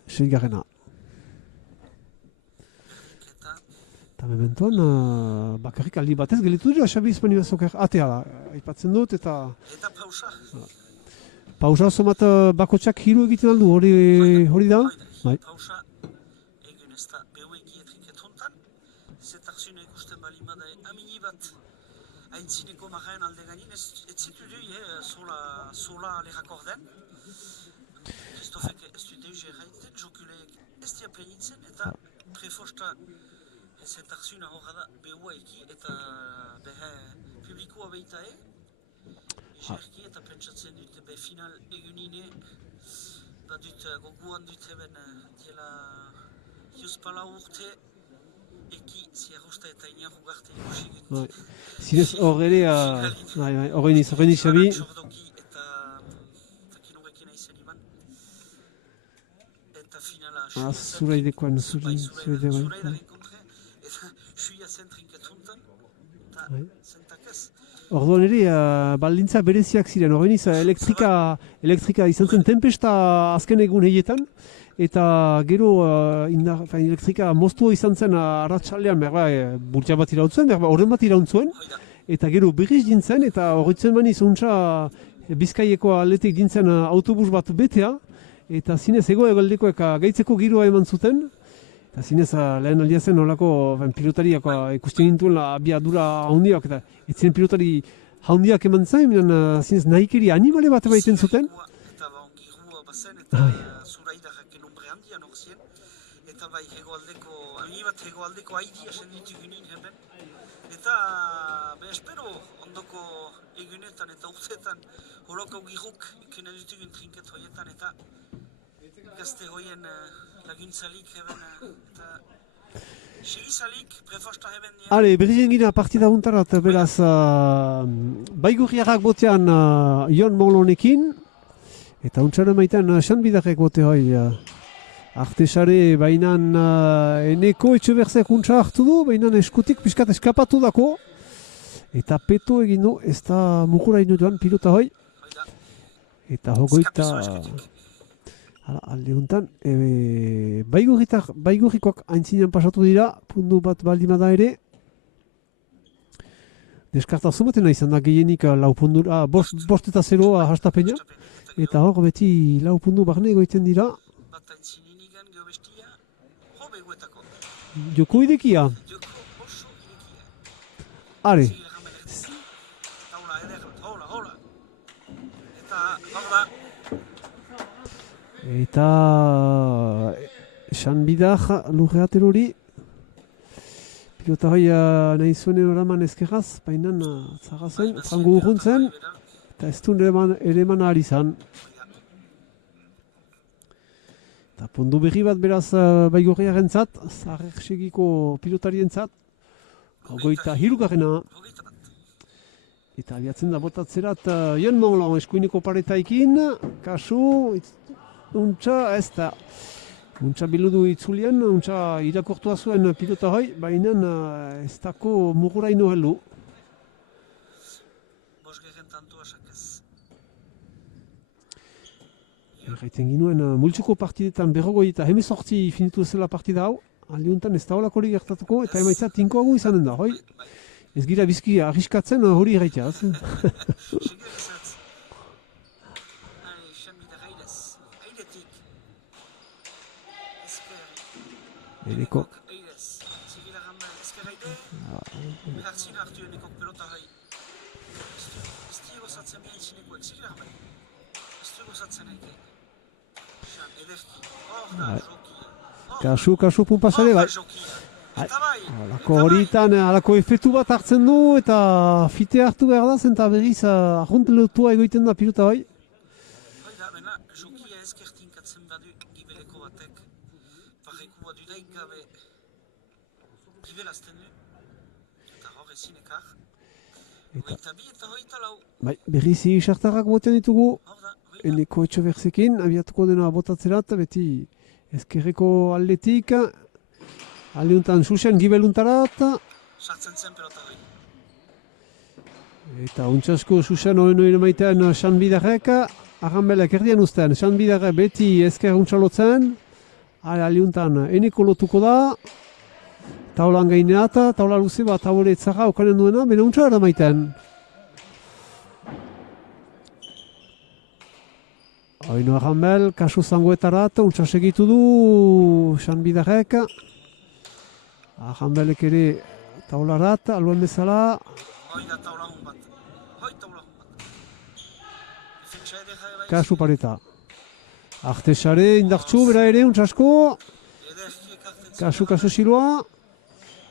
seigarrena. Eta mementoan, bakarrik aldi batez gelitu dira, Xabi Espani Bazoker, atea da, aipatzen dut, eta pausa. pausa somat bakotxak hiru egiten aldu, hori da? Bai. Pausa, egun ez da beuegi etrinket hontan, zetarzuna ikusten bali bada amini bat aintzineko marraen alde gainin, ez zitu du, sola lerrak orden. Kristofek ez du deus erraiten, jokuleek ez dia plenitzen, eta prefosta zentarzuna horra da beua eki, eta behe publikoa beita Jerki eta pentsatzen dut be final egunine badut goguan dut eben diela hiuspala urte eki ziarrosta eta inaru garte ikusi gut. Zinez hor ere, horrein Xabi. Txordoki eta kinurekin aizen iban. Eta finala Zuraidekoan, zuraidaren kontre, eta suia zentrinketuntan, eta zentakez. Orduan ere, baldintza bereziak ziren, horrein elektrika izan zen tempesta azken egun heietan, eta gero elektrika moztua izan zen arratsaldean burtsa bat irautzen, horren bat irautzen, eta gero berriz dintzen, eta horretzen mani zuntza Bizkaieko aldetik dintzen autobus bat betea, eta zinez egoaldekoek gaitzeko giroa eman zuten, eta zinez lehen aldia zen olako pilotariak ikusten gintuen abiadura handiak, eta etzen pilotari handiak eman zain, zinez nahikeri animale bat baiten zuten. Eta girua bazen, eta zuraidarrak nombre handian hor zien, eta bai hegoaldeko haidia zen ditugunin hemen. Eta espero ondoko egunetan eta urtetan horoko giruk ikena ditugun trinket hoietan, eta gazte hoien laguntzalik hemen, eta segizalik prefosta hemen nien. Hale, berrien gina partida untarat, beraz, baigurriarrak botean Jon Molonekin, eta untsaren maitean Sanbidarrek bote hoi. Artesare bainan eneko etxeberzek untsa hartu du, bainan eskutik piskat eskapatu dako, eta peto egin du, ez da mukura ino joan pilota hoi. Eta hogoita... alde honetan, baigurrikoak aintzinean pasatu dira, pundu bat baldimada ere. Deskarta zumatena izan da gehienik lau pundura, bost eta zeroa hastapeina. Eta hor beti lau pundu barne egoiten dira. Bat aintzinigan geobestia, hobe guetako. Joko idekia. Joko oso idekia. Are, Taula eder, hola. Eta hor da. eta Sanbidar lurreaten hori. Pilota hoi nahi zuenen oraman ezkerraz, baina zarra zen, frango urruntzen, eta ez du ere eman ari zan. pundu berri bat beraz Baigorriaren zat, Zaharrek segiko pilotarien zat. Hogeita hirugarrena. Eta abiatzen da botatzerat Jon Monlon eskuineko paretaikin. Kasu, untxa ez da. Untxa biludu itzulian, untxa irakortua zuen pilota hoi, baina ez dako muguraino heldu. Erraiten ginuen, multsuko partidetan berrogoi eta hemezortzi finitu zela partida hau, aldiuntan ez da holakorik gertatuko, eta emaitza tinkoago izanen da, hoi? Ez gira bizki arriskatzen hori erraiteaz. Eneko. Kasu pumpasare bai. Alako horitan, alako efektu bat hartzen du eta fite hartu behar da zen eta berriz arrunt lotua egoiten da pilota bai. Bai, berriz isartarrak boten ditugu. Eneko Etxoberzekin, abiatuko dena botatzerat, beti ezkerreko aldetik. Aldeuntan Susen gibeluntarat. Sartzen zen pelota hori. Eta untsasko Susen hori maitean San Bidarrek. Arranbelek erdian ustean, San Bidarrek beti ezker untsalotzen. Aldeuntan eneko lotuko da. Taulan gaineat, taula luze bat taule etzara okanen duena, bena untsa maitean. Oino Arranbel, kasu zangoetarat, untsa segitu du San Bidarrek. Arranbelek ere taularat, aluen bezala. Hoi da taula hun bat. Kasu pareta. Artesare indartsu, bera ere, untsasko. Kasu siloa.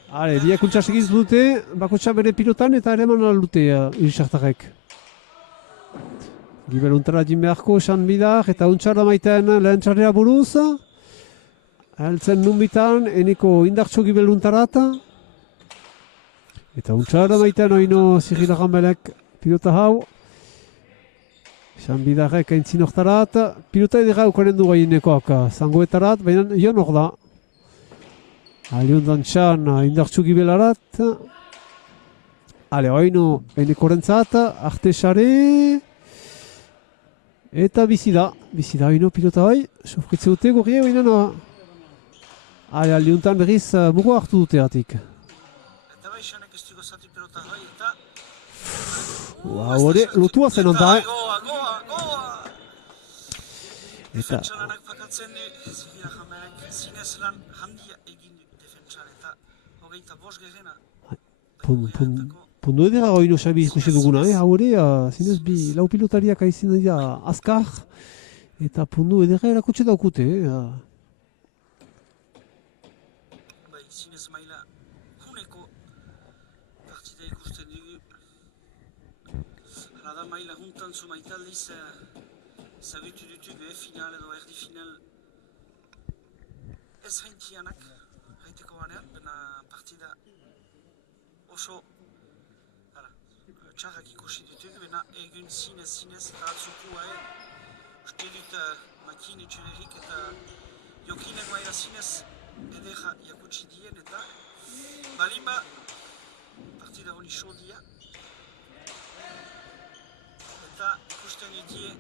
Hale, biak untsa segitu dute, bakotxa bere pilotan eta ere eman aldute irisartarek. Gibeluntara jin beharko, San Bidar, eta untsara maitean lehen txarrea buruz. Heltzen nunbitan, eneko indartxo gibeluntarat. Eta untsara maitean oino Ziril Arranbelek pilota hau. San Bidarrek aintzin oktarat. Pilota edera ukanen du gainekoak zangoetarat, baina Jon hor da. Aliundan txan indartxo gibelarat. Hale, oino eneko rentzat, Artesare. Eta bizi da oino pilota hoi, sofritze dute gorrie baina noa. Aldiuntan berriz mugo hartu dute atik. Eta bai xanek ez dugu zati pelota hoi eta... Hore, lotua zen onta, Goa! Eta... Defentsalanak pakatzen du, Ziril Arranbelek zinez lan handia egin du defentsan eta hogeita bost gerena. Pundu edera oino xabi ikusi duguna, hau ere, zinez bi lau pilotariak aizin dira azkar, eta pundu edera erakutxe daukute. Bai, zinez maila huneko partida ikusten dugu. Hala da maila huntan zu maitaldiz zagutu dutugu, final edo erdi final ez haintianak, haiteko banean, bena partida oso txarrak ikusi ditugu, bena egun zinez eta atzukua uste dut Makin Etxeberrik eta Jokinen maila zinez edera jakutsi dien eta balimba partida honi sodia eta ikusten ditie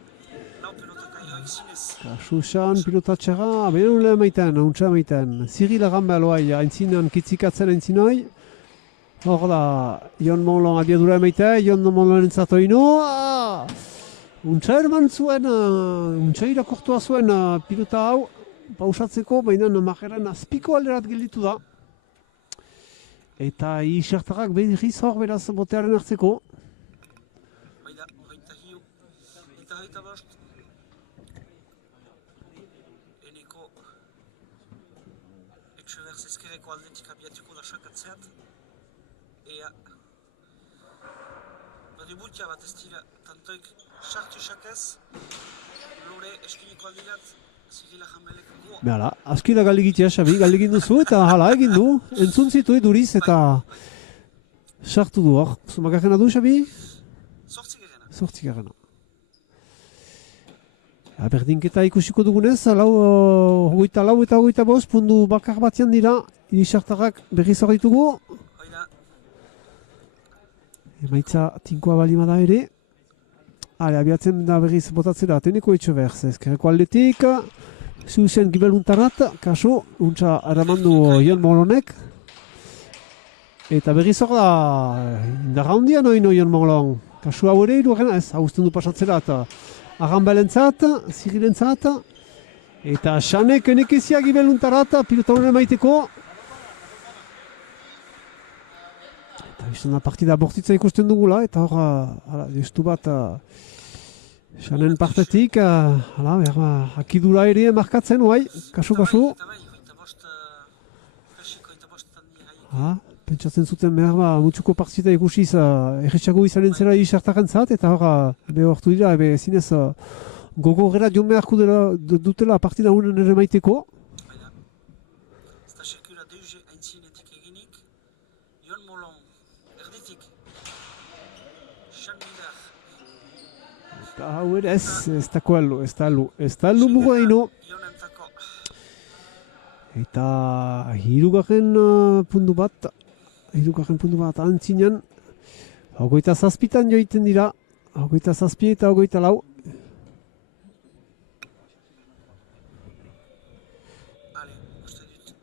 lau pelotakai hoik zinez. Kasusan pilotatxera, behin lehen maiten, untsa maiten. Ziril Arranbel oai, aintzinan kitzikatzen aintzinoi. Hor da, Jon Monlon abiadura emaite, Jon Monlon entzat oino. Untsa erman zuen, untsa irakortua zuen pilota hau, pausatzeko, baina majeran azpiko alderat gelditu da. Eta isertarrak berriz hor beraz botearen hartzeko. Baida, hogeita hiu, eta hogeita bost. Eneko Etxeberz ezkerreko aldetik abiatuko da sakatzeat. Ea, badi bultia bat ez dira, tantoik sartu sakaz, lore eskiniko aldirat, Zigila Jambelek goa. Behala, aski da galdegitea, Xabi, galdegin duzu eta hala egin du. Entzun zitu eduriz eta sartu du hor. Zumagarrena du, Xabi? Zortzigarrena. Berdinketa ikusiko dugunez, hogeita lau eta hogeita bost, pundu bakar batian dira, irisartarrak berriz hor ditugu. Emaitza tinkoa balima da ere. Abiatzen da berriz botatzera, teneko etxoberz, ezkerreko aldetik, zuzen gibeluntarrat, kaso, untsa eramandu Ion Molonek. Eta berriz hor da, indarra hundian oino Ion Molon. Kasu hau ere, iruaren ez, hauzten du pasatzera eta Arranbalentzat, Zirilentzat, eta Xanek enekezia gibeluntarrat, pilota honen maiteko. Eta bizten da partida bortitza ikusten dugula, eta hor, destu bat Xanen partetik, akidura ere markatzen, oai, kasu. Pentsatzen zuten behar mutxuko partita ikusiz erretxago izanen zera isartaren zat, eta hor, hortu dira, zinez gogorrera joan beharko dutela partida unen ere maiteko. Ez da sekura deuze aintzinetik eginik, Ion Molon, erditik, Xanbidar. Eta hau ere ez dako aldo, ez da aldo mugu daino. Eta hirugarren puntu bat antzinean, hogeita zazpitan joiten dira, hogeita zazpi eta hogeita lau. Uste dut,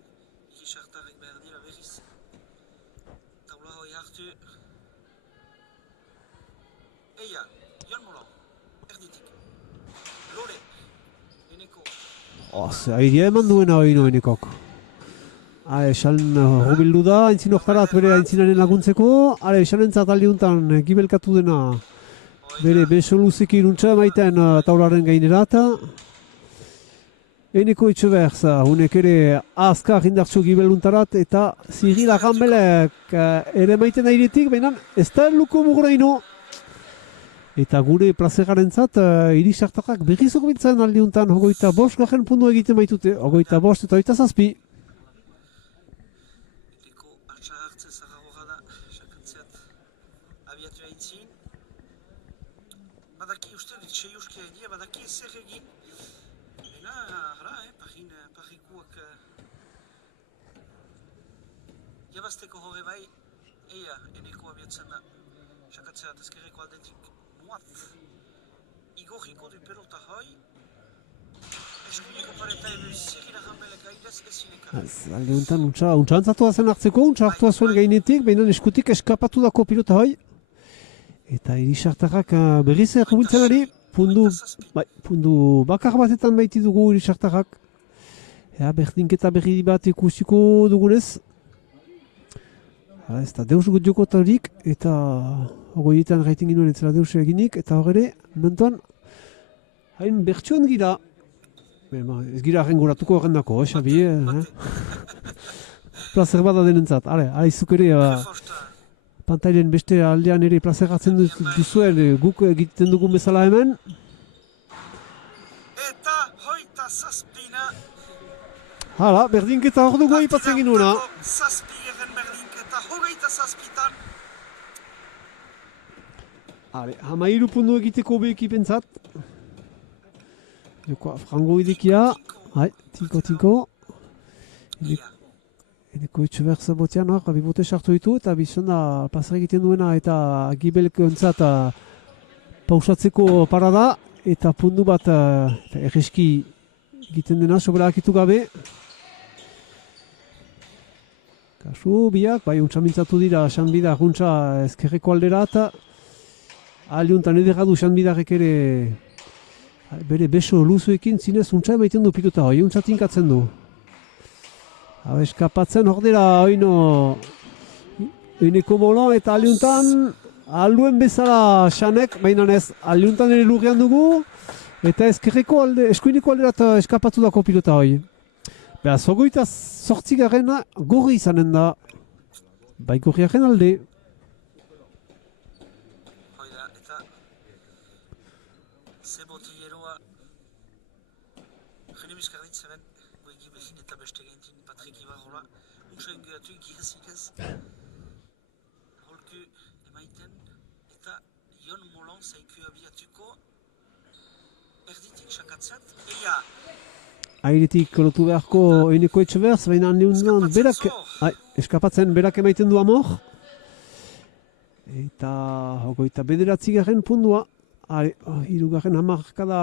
irisartarrek behar dira berriz. Taula hoi hartu. Eia, Ion Molon, erditik. Lore, eneko. Airea eman duena hori enekok. Esan hobildu da, aintzin oktarat bere aintzinaren laguntzeko. Esan entzat aldiuntan gibelkatu dena bere beso luzeki iruntza maiten taularen gainerat. Eneko etxoberz, unek ere azkar indartxo gibeluntarat eta Zigila Jambelek ere maiten airetik, baina ez da luko mugraino. Eta gure plazegaren zat, irisartarrak berriz horbiltzen aldiuntan, hogeita bost garen puntu egiten baitute, hogeita bost eta hogeita zazpi. Badaki uste dut seiuskia egia, badaki ezer egin. Baina, parrikuak jabazteko hori bai, eia, eneko abiatzen da. Sakatzeat ezkerreko aldetik muat. Igorriko du pelota hoi. Eskuineko pareta ebe Zigila Jambelek aidez ezineka. Alde honetan, untsa antzatua zen hartzeko, untsa hartua zuen gainetik, baina eskutik eskapatu dako pilota hoi. Eta irisartarrak berriz errubiltzen ari, pundu bakar batetan baiti dugu irisartarrak. Berdinketa berri bat ikusiko dugunez. Ez da deus jokotarik, eta ogoietan gaitin ginoen ez da deus eginik, eta horre, mentuan, hain bertsuan gira. Ez gira arrenguratuko horren dako, Xabi, plazer bada denentzat. Izuk ere, pantailen beste aldean ere plazeratzen duzuen guk egiten dugun bezala hemen. Eta hoita zazpina. Hala, berdinketa hor dugu aipatzen ginuna. Zazpigeren berdinketa hogeita zazpitan. Hamairu puntu egiteko beekipentzat. Joko frango idekia. Tinko. Eneko etxoberz botean hor, bibote sartu ditu eta bizon da plazera egiten duena eta gibelkontzat pausatzeko parada eta puntu bat erreski egiten dena sobera akitu gabe. Kasu biak, untsa mintzatu dira Xanbidar untsa ezkerreko aldera eta aldiuntan edera du Xanbidarrek ere bere beso luzuekin zinez untsa emaiten du pilota hori, untsa tinkatzen du. Eskapatzen hor dira oino Eneko Molon eta aldiuntan alduen bezala Xanek, baina ez aldiuntan ere lurrean dugu eta eskuineko alderat eskapatu dako pilota hori. Beraz, hogeita zortzigarrena gorri izanen da, bai gorriaren alde. Hoida, eta ze botileroa Jene bizkarritzen, goegi behin eta beste gaintin Patrik Ibarrola, untsoen geratu girezinez. Holku emaiten eta Jon Molan zaiku abiatuko erditik sakatzat. Eia! Airetik lotu beharko Eneko Etxeberz, baina handiundan berak, eskapatzen berak emaiten du Amor. Eta hogeita bederatzi garen pundua. Hirugarren hamarkada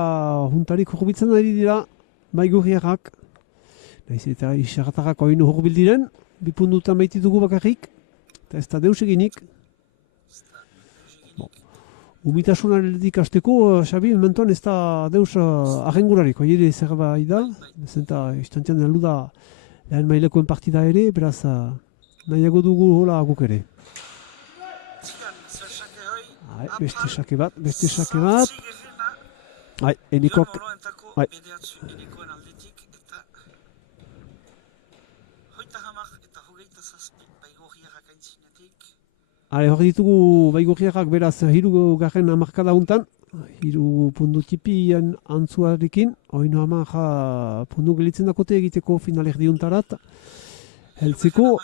juntarik hurbiltzen ari dira Baigorriarrak. Naiz eta Isartarrak oinu hurbil diren, 2 pundutan baititugu bakarrik. Eta ez da deus eginik. Umitasunaletik hasteko, Xabi, mentoan ez da deus arrengurarik, oiere zerbait da. Zenta istantean heldu da lehen mailekoen partida ere, beraz nahiago dugu hola guk ere. Beste sake bat. Enikok. Enikoen aldetik eta hoita hamar eta hogeita zazpi Baigorriarrak aintzinetik. Hor ditugu Baigorriarrak beraz 3. hamarkada hontan, 3 pundu tipian antzuarekin, oino hamar pundu gelitzen dakote egiteko finalerdi hontarat. Heltzeko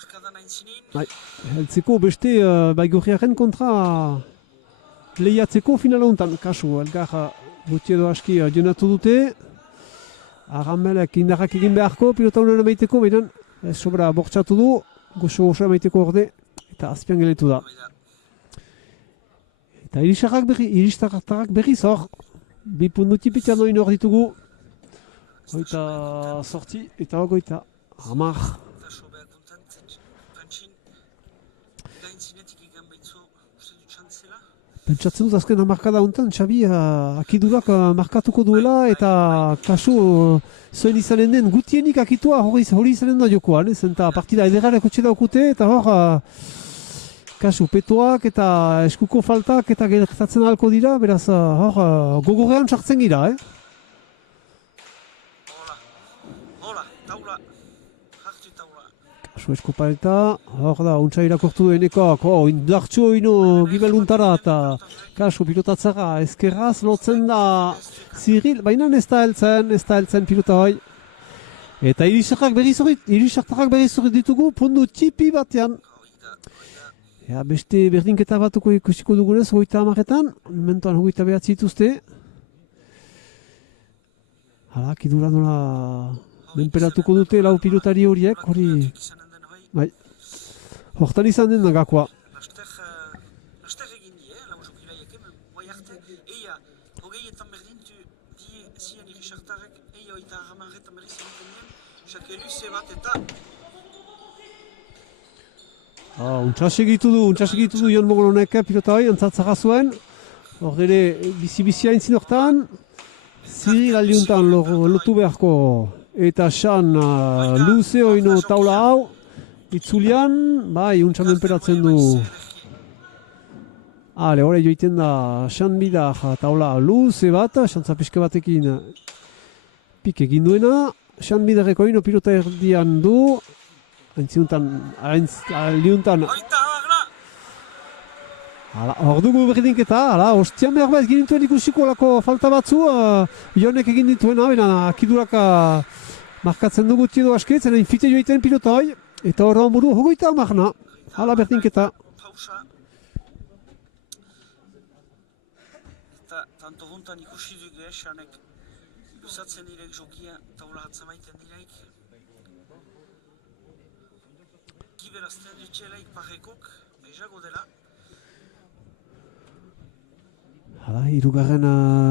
beste Baigorriarren kontra lehiatzeko finala hontan, kasu, elgar guti edo aski jonatu dute. Arramelek indarrak egin beharko, pilota honen emaiteko, baina sobra bortxatu du, goxo emaiteko orde, eta azpian geletu da. Eta iristarrak berriz hor, 2 pundu tipitian oin hor ditugu. Hoita sorti, eta hogeita hamar. Pentsatzen dut azken hamarkada honetan, Xabi, akidurak markatuko duela eta kasu zoin izanen den gutienik akitua hori izanen da jokoan. Zenta partida ederarek utxe daukute eta hor kasu petoak eta eskuko faltak eta gertatzen ahalko dira, beraz hor gogorrean sartzen gira. Hola, taula, hartu taula. Kasu eskopaleta, hor da, untsa irakortu Enekoak, indartxo ino gibeluntara eta kasu pilotatzara eskerraz lotzen da Ziril, baina ez da heltzen pilota hoi. Eta irisartak berriz horret ditugu pundu tipi batean. Beste berdinketa batuko ikusiko dugunez, 30etan, mementoan 29 dituzte. Hala, kidura nola menperatuko dute lau pilotari horiek, hori... Bai, hortan izan den gakoa. Laster egin die, lau jokilaiek, guai arte, eia, hogeietan berdintu die zian irisartarek, eia oita hamarretan berriz egiten dien, xake luze bat eta... Untsa segitu du Jon Mogolonek pilota hoi, antzatzara zuen. Hor ere, bizi-bizia entzin hortan. Ziril aldiuntan lotu beharko. Eta xan luze oino taula hau. Itzulian, bai, untsa menperatzen du. Hore joiten da xan bidar taula luze bat, xantza pixka batekin pik egin duena. Xan bidarreko oino pilota erdian du. Aldiuntan... Hor dugu berdinketa, ostian behar bat egin dituen ikusiko lako falta batzu, Jonek egin dituena, baina akidurak markatzen dugu tiedo asketzen, infite joiten pilota hoi, eta horrean buru hogeita amarna, hala berdinketa. Eta tanto hontan ikusi dugu Xanek luzatzen direk jokia taula hatzamaiten direk. Giberazten dutxelaik parrekok, bezago dela. Hirugarren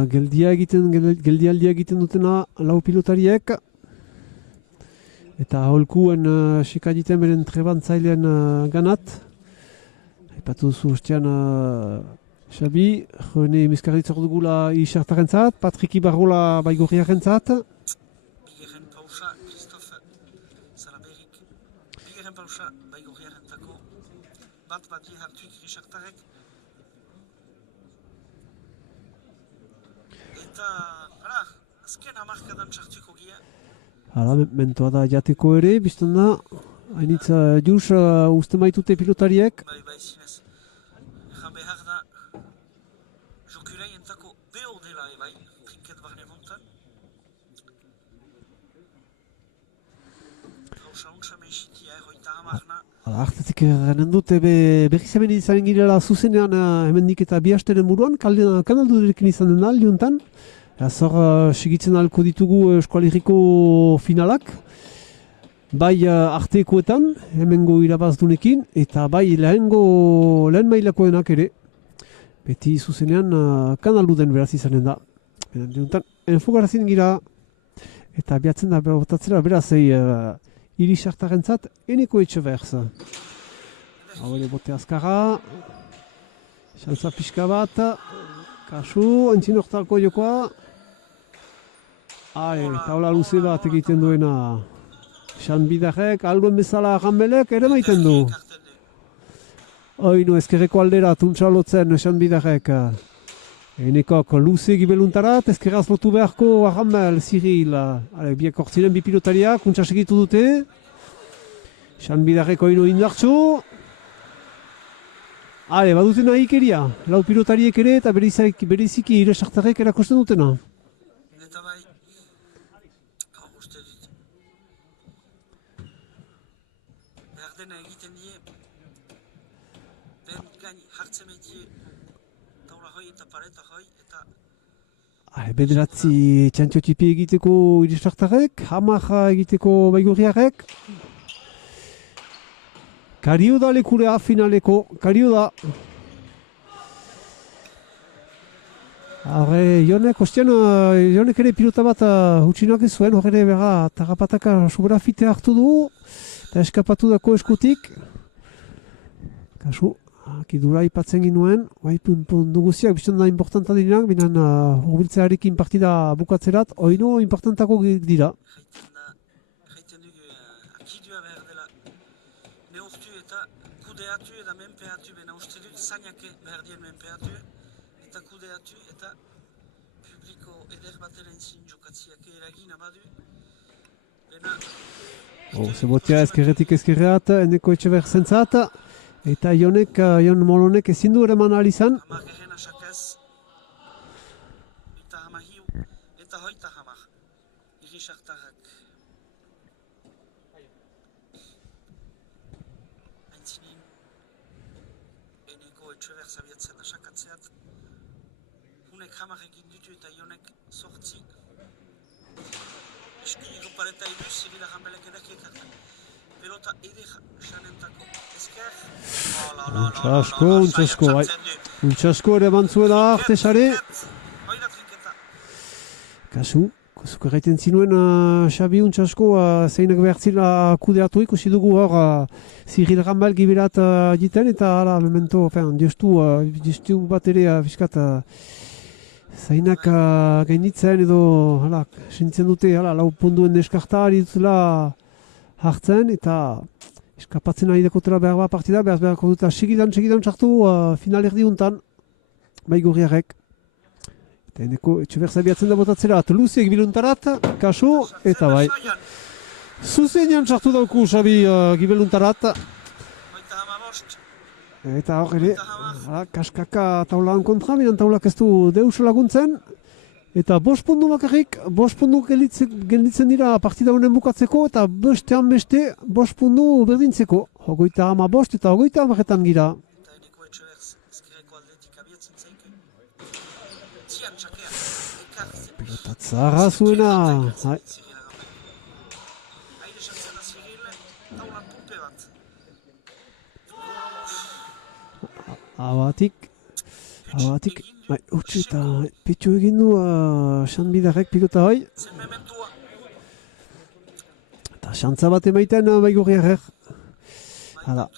geldialdia egiten dutena lau pilotariek. Eta holkuen seka diten beren trebantzailean ganat. Aipatu duzu ostean Xabi, jone miskarritza dugula Isartaren zat, Patrik Ibarrola Baigorriaren zat. Bigarren pausa, Christophe Salaberrik. Bigarren pausa, Baigorriaren tako. Bat hartuik Isartarek. Eta, azken hamarkadan sartuko gia. Mentoa da jateko ere, biztan da, hainitza juz uste maitute pilotariek. Bai, zinez. Egan behar da, jokulai entako beho dela bai, trinket barne montan. untsa meixitia, hoita hamarna. Artetik erren dute berriz hemen izan girela zuzenean hemendik eta bi asteren buruan, kanaldurekin izan den aldiuntan. Zor segitzen alko ditugu Euskal Herriko finalak, bai artekoetan, hemengo irabazdunekin, eta bai lehen mailakoenak ere. Beti zuzenean kanalduden beraz izanen da. Aldiuntan, enfogarazin gira, eta biatzen da botatzera beraz irisartarentzat eneko etxe berz. Hau ere bote azkarra, xantza pixka bat, kasu, entzin hortalko jokoa. Taula luze bat egiten duena. Xan Bidarrek, alduen bezala Rambelek ere maiten du. Oino, ezkerreko aldera tuntsalotzen Xan Bidarrek. Enekok luze gibeluntarat, ezkerraz lotu beharko Rambel, Cyril. Biak hortziren bi pilotariak, untsa segitu dute. Xan Bidarrek oino indartxo. Baduten ahikeria, lau pilotariek ere eta bereziki iresartarrek erakosten dutena. Eta bai, uste dut. Behar dena egiten die, ben gain hartzen etie, taula hoi eta pareta hoi, eta... Bederatzi txantxotipi egiteko iresartarrek, hamar egiteko baigurriarrek. Kario da lekurea finaleko, kario da. Jonek ere pilota bat utxinak ez zuen, horre bera tarrapataka sobera fite hartu du, eta eskapatu dako eskutik. Kasu, akidura ipatzen ginuen, puntu guziak biztan da importanta direnak, binan hurbiltzearekin partida bukatzerat, oino importantako dira. Jaiten dugu akidua behar dela neurtu eta kudeatu eta menpeatu, bena uste dut zainake behar dien menpeatu eta kudeatu eta publiko eder bateren zin jokatziak eragin abadu. Bena... Zebotea ezkerretik ezkerreat, eneko etxe behar zentzat, eta Jon Molonek ezin du ereman alizan. Hamar geren asakaz, eta hamahiu, eta hoita hamar, irisartarrak. Aintzinin, eneko etxe behar zabiatzen asakatzeat, hunek hamar egin ditu eta Jonek sortzi. Eskiriko pareta iduz, Zirila Rambelek edakiek hartan. Pelota eder xanentako. Ezker. Untxasko ere bantzuela artesare. Hoida trinketa. Kasu egiten zinuen Xabi Untxasko zeinak behartzila kudeatu ikusi dugu hor Ziril Rambel giberat egiten eta memento, justu bat ere fiskat zeinak gainitzen edo sentitzen dute lau punduen deskarta ari dutela hartzen eta eskapatzen ari dakotela behar bat partida, beharko dut segidan sartu final erdiuntan baigurriarek. Eta eneko etxe behar zabiatzen da botatzerat, luzeek biluntarat, kasu, eta bai. Zuzenean sartu dauku Xabi gibeluntarat. Hoita hamabost. Eta hor ere, kaskaka taulaan kontra, binan taulak ez du deus laguntzen. Eta 5 puntu bakarrik, 5 puntu gelditzen dira partida honen bukatzeko, eta bestean beste 5 puntu berdintzeko. 35 eta 30 gira. Eta eneko etxe behar ezkerreko aldetik abiatzen zaike. Zian txakea, ekartzen. Pilota tzarra zuena. Zirila Rambel. Haide sartzen da Ziril, taulan pumpe bat. Abatik, utzi eta petxo egin du Xan Bidarrek pilota hoi. Zen mementua. Eta xantza bat emaiten baigurriarek. Hala.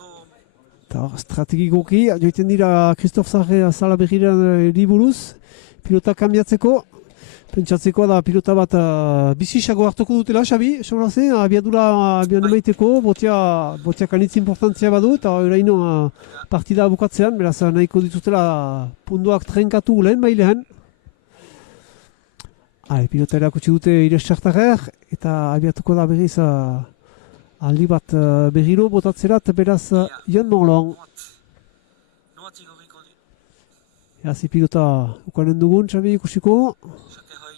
Eta hor, strategikoki, joiten dira Christoph Salaberriren buruz, pilota kambiatzeko. Pentsatzeko da pilota bat bizisago hartuko dutela, Xabi, sobrazen, abiadura emaiteko, botiak anitz importantzia badu, eta oraino partida bukatzean, beraz nahiko dituztela punduak trenkatu lehen bailean. Pilota erakutsi dute iresartarrer, eta abiatuko da berriz aldi bat berriro botatzerat, beraz Jon Molon. Noat igorriko du. Zi pilota ukanen dugun, Xabi, ikusiko. Xake hoi.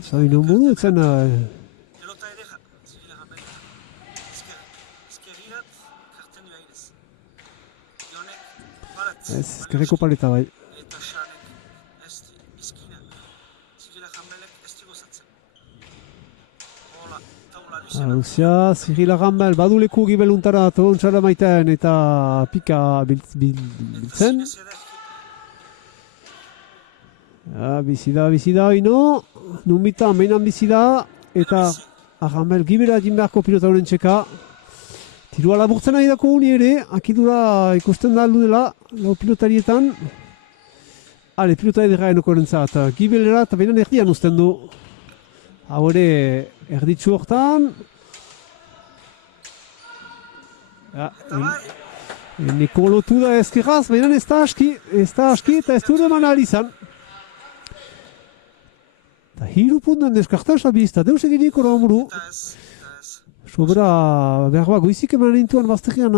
Zain hon modu, etzen jartzen. Ezkerreko paleta bai. Eta xarek ez izkina. Zirila Jambelek ez di gozatzen. Hola, taula luzena. Luzia, Zirila Rambel, baduleku gibeluntara tontxara maiten eta pika biltzen. Zinez ederki. Bizida, ino, numbitan behinan bizida, eta Rambel gibera egin beharko pilota honen txeka. Tirua laburtzen nahi dako honi ere, akidura ikusten da aldu dela, lau pilotarietan. Pilota edera enoko erentzat, gibelera eta behinan erdian uzten du. Hau ere, erditzu hortan. Eneko lotu da ezkerraz, behinan ez da aski eta ez du eman ahal izan. Eta hiru puntan deskartan sabiz, eta deus eginik hori amuru. Eta ez. Sobera, behar ba, goizik eman intuan baztegian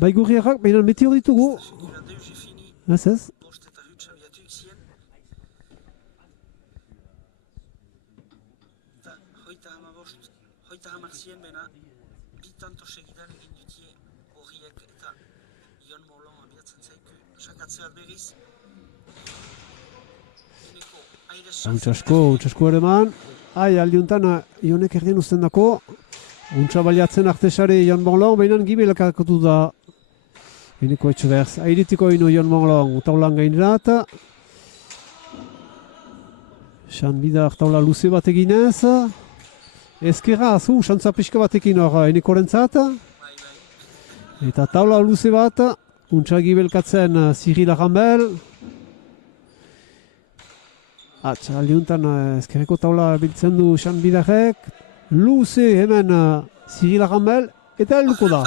baigurriak, behinan meteor ditugu. Gira deuze fini. Ez. Bost eta hutsa biatuik zien. Eta hoita hamar zien bena, bitanto segidan egin dutie horiek eta Ion Molon abiatzen zaiku sakatze bat berriz. Eneko aire Untsasko ere man. Aldiuntan Ionek erdien uzten dako. Untsa baliatzen artesare Ion Molon, behinan gibelak akatu da. Eneko etxo berz. Airitiko ino Ion Molon taulan gainerat. Xan bidar taula luze bat eginez. Ezkerra, xantza pixka batekin hor eneko rentzat. Eta taula luze bat. Untsa gibelkatzen Zirila Rambel. Aldiuntan ezkerreko taula biltzen du Xan bidarek. Luze hemen Zirila Rambel. Eta helduko da.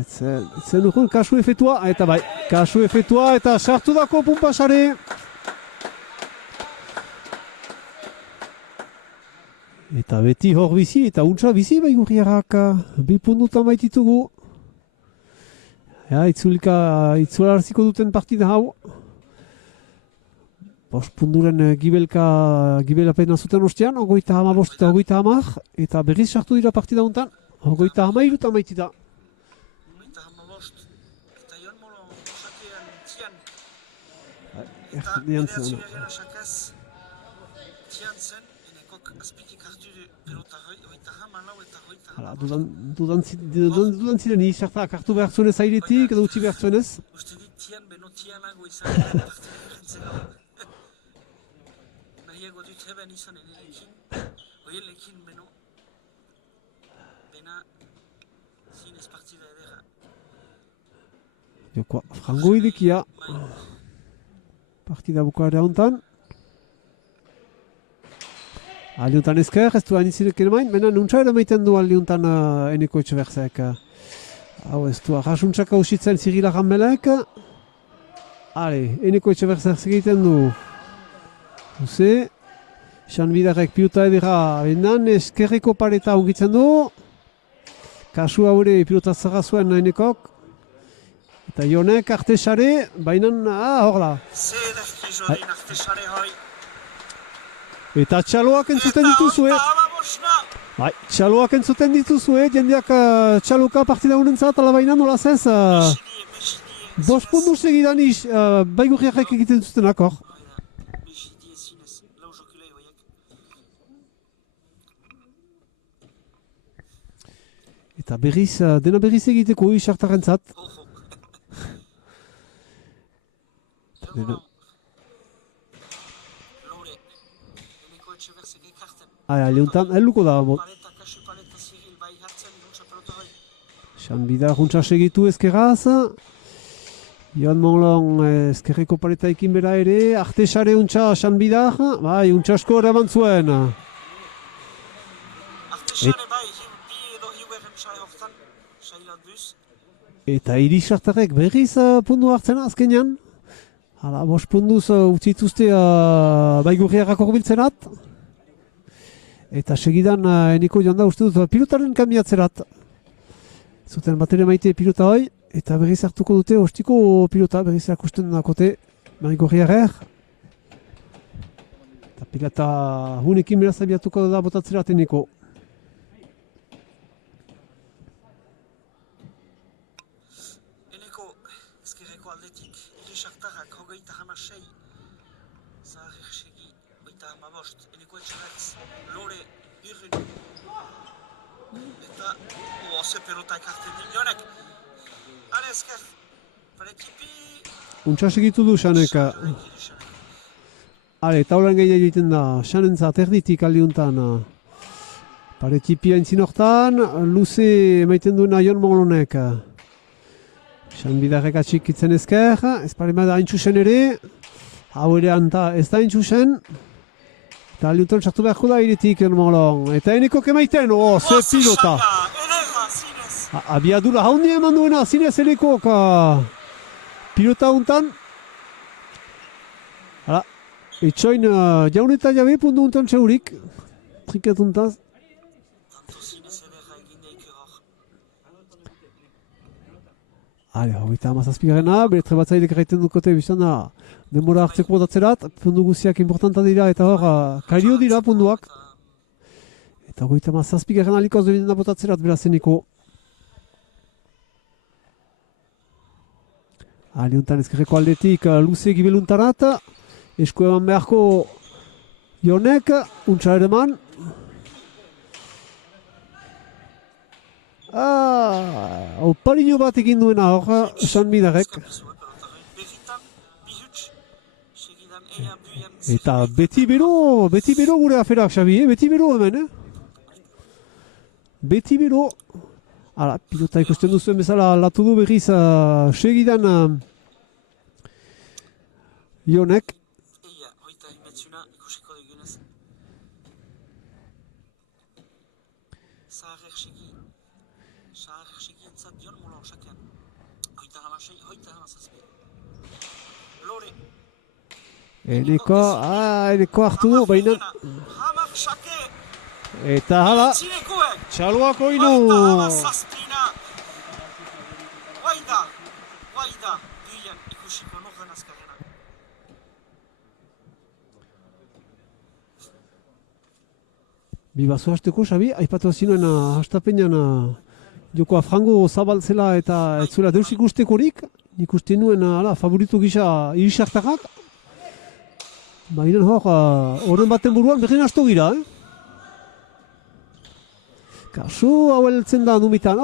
Etzen dukun kasu efetua, eta bai, kasu efetua eta sartu dako pumpasare. Eta beti hor bizi eta untsa bizi baigurriarrak bipundutan baititugu. Itzularziko duten partida hau. Bospunduren gibelapena zuten ostean, 35 eta 30, eta berriz sartu dira partida hontan, 33 eta maitita. Eta Ion Molon sakean tian. Eta bederatzi berriana sakaz tian zen, enekok azpitik hartu du pelotarroi, 34 eta 34. Dudan ziren izartak hartu behar zuenez airetik edo utzi behar zuenez. Uste dit tian beno tianago izan partida errentzela. Nahiago dut heben izan enelekin, oielekin beno. Bena zinez partida edera. Jokoa, frango idekia. Partida bukaera hontan. Aldiuntan ezker, ez du anizirek ere main, mena nuntza ere maiten du aldiuntan eneko etxeberzek. Hau ez du, arrasuntzak hausitzen Zirila Rambelek. Eneko etxeberzek egiten du. Huze, Xan bidarek pilota edera benan eskerreko pareta ongitzen du. Kasu haure pilota zara zuen enekok. Eta Ionek artesare, bainan, horla. Zederki jorin artesare hoi. Eta txaloak entzuten dituzue. Bai, txaloak entzuten dituzue, jendeak txaloka partida honentzat, ala baina nola zez. Bost puntu segidan baigurriak egiten zuten akor. Eta berriz, dena berriz egiteko isartaren zat. Leuntan, helduko da. Xan bidar juntsa segitu ezkerraz. Ion Molon ezkerreko paleta ekin bera ere. Artesare untsa Xan bidar. Bai, untsa asko eraman zuen. Eta irisartarek berriz pundu hartzen azkenean. Hala, 5 punduz utzituzte baigurriarrak horbiltzenat. Eta segidan eneko joan da uste dut pilotaren kambiatzerat. Zuten bat ere maite pilota hoi. Eta berriz hartuko dute ostiko pilota berriz erakusten dakote baigurriarrak. Eta pilota hunekin beraz abiatuko da botatzerat eneko. Pilotik, Irisartarrak, hogeita hamasei. Zaharrexegi, hogeita hamabost. Eneko etxarretz, Lore, Irrin. Eta, ze pelota ekartzen din jonek. Hale ezker, parekipi. Untsa segitu du Xaneka. Hale, taulan gehiago egiten da. Xanentzat erditik aldiuntan. Parekipia entzin hortan, luze emaiten duena Jon Mongolonek. Xan bidarrek atxikitzen ezker, ez parema da haintxusen ere. Hau ere anta ez da haintxusen. Eta aldiuntan sartu beharko da iretik Jon Mongolon. Eta eneko kemaiten, ze pilota. Abiadura haundi eman duena, zinez enekok. Pilota hontan. Hala, etxoin jaun eta jabe puntu hontan txaurik. Triketuntaz. Hale, hogeita hamazazpigarrena, bere trebatzailek erraiten dukote biztan da denbora hartzeko botatzerat, pundu guziak importanta dira eta hor, kario dira punduak. Eta hogeita hamazazpigarrena alikoz debiten da botatzerat berazeneko. Hale, untan ezkerreko aldetik luze gibeluntarat, esku eman beharko Jonek, untsa ere man. Opariño bat egin duena hor, esan bidarek. Eta beti bero gure aferak, Xabi, beti bero hemen, Beti bero. Hala, pilota ikusten duzuen bezala latu du berriz segidan Jonek. Eneko hartu du, baina... Eta hala, txaloak oinu! Bibazo hasteko, Xabi, aipatu zinuen hastapenean jokoa frango zabaltzela eta ez zuela deus ikustekorik. Ikusten nuen favoritu gisa Irisartarrak. Baina hor, horren baten buruan berdin asto gira, Kasu hau heltzen da numitan.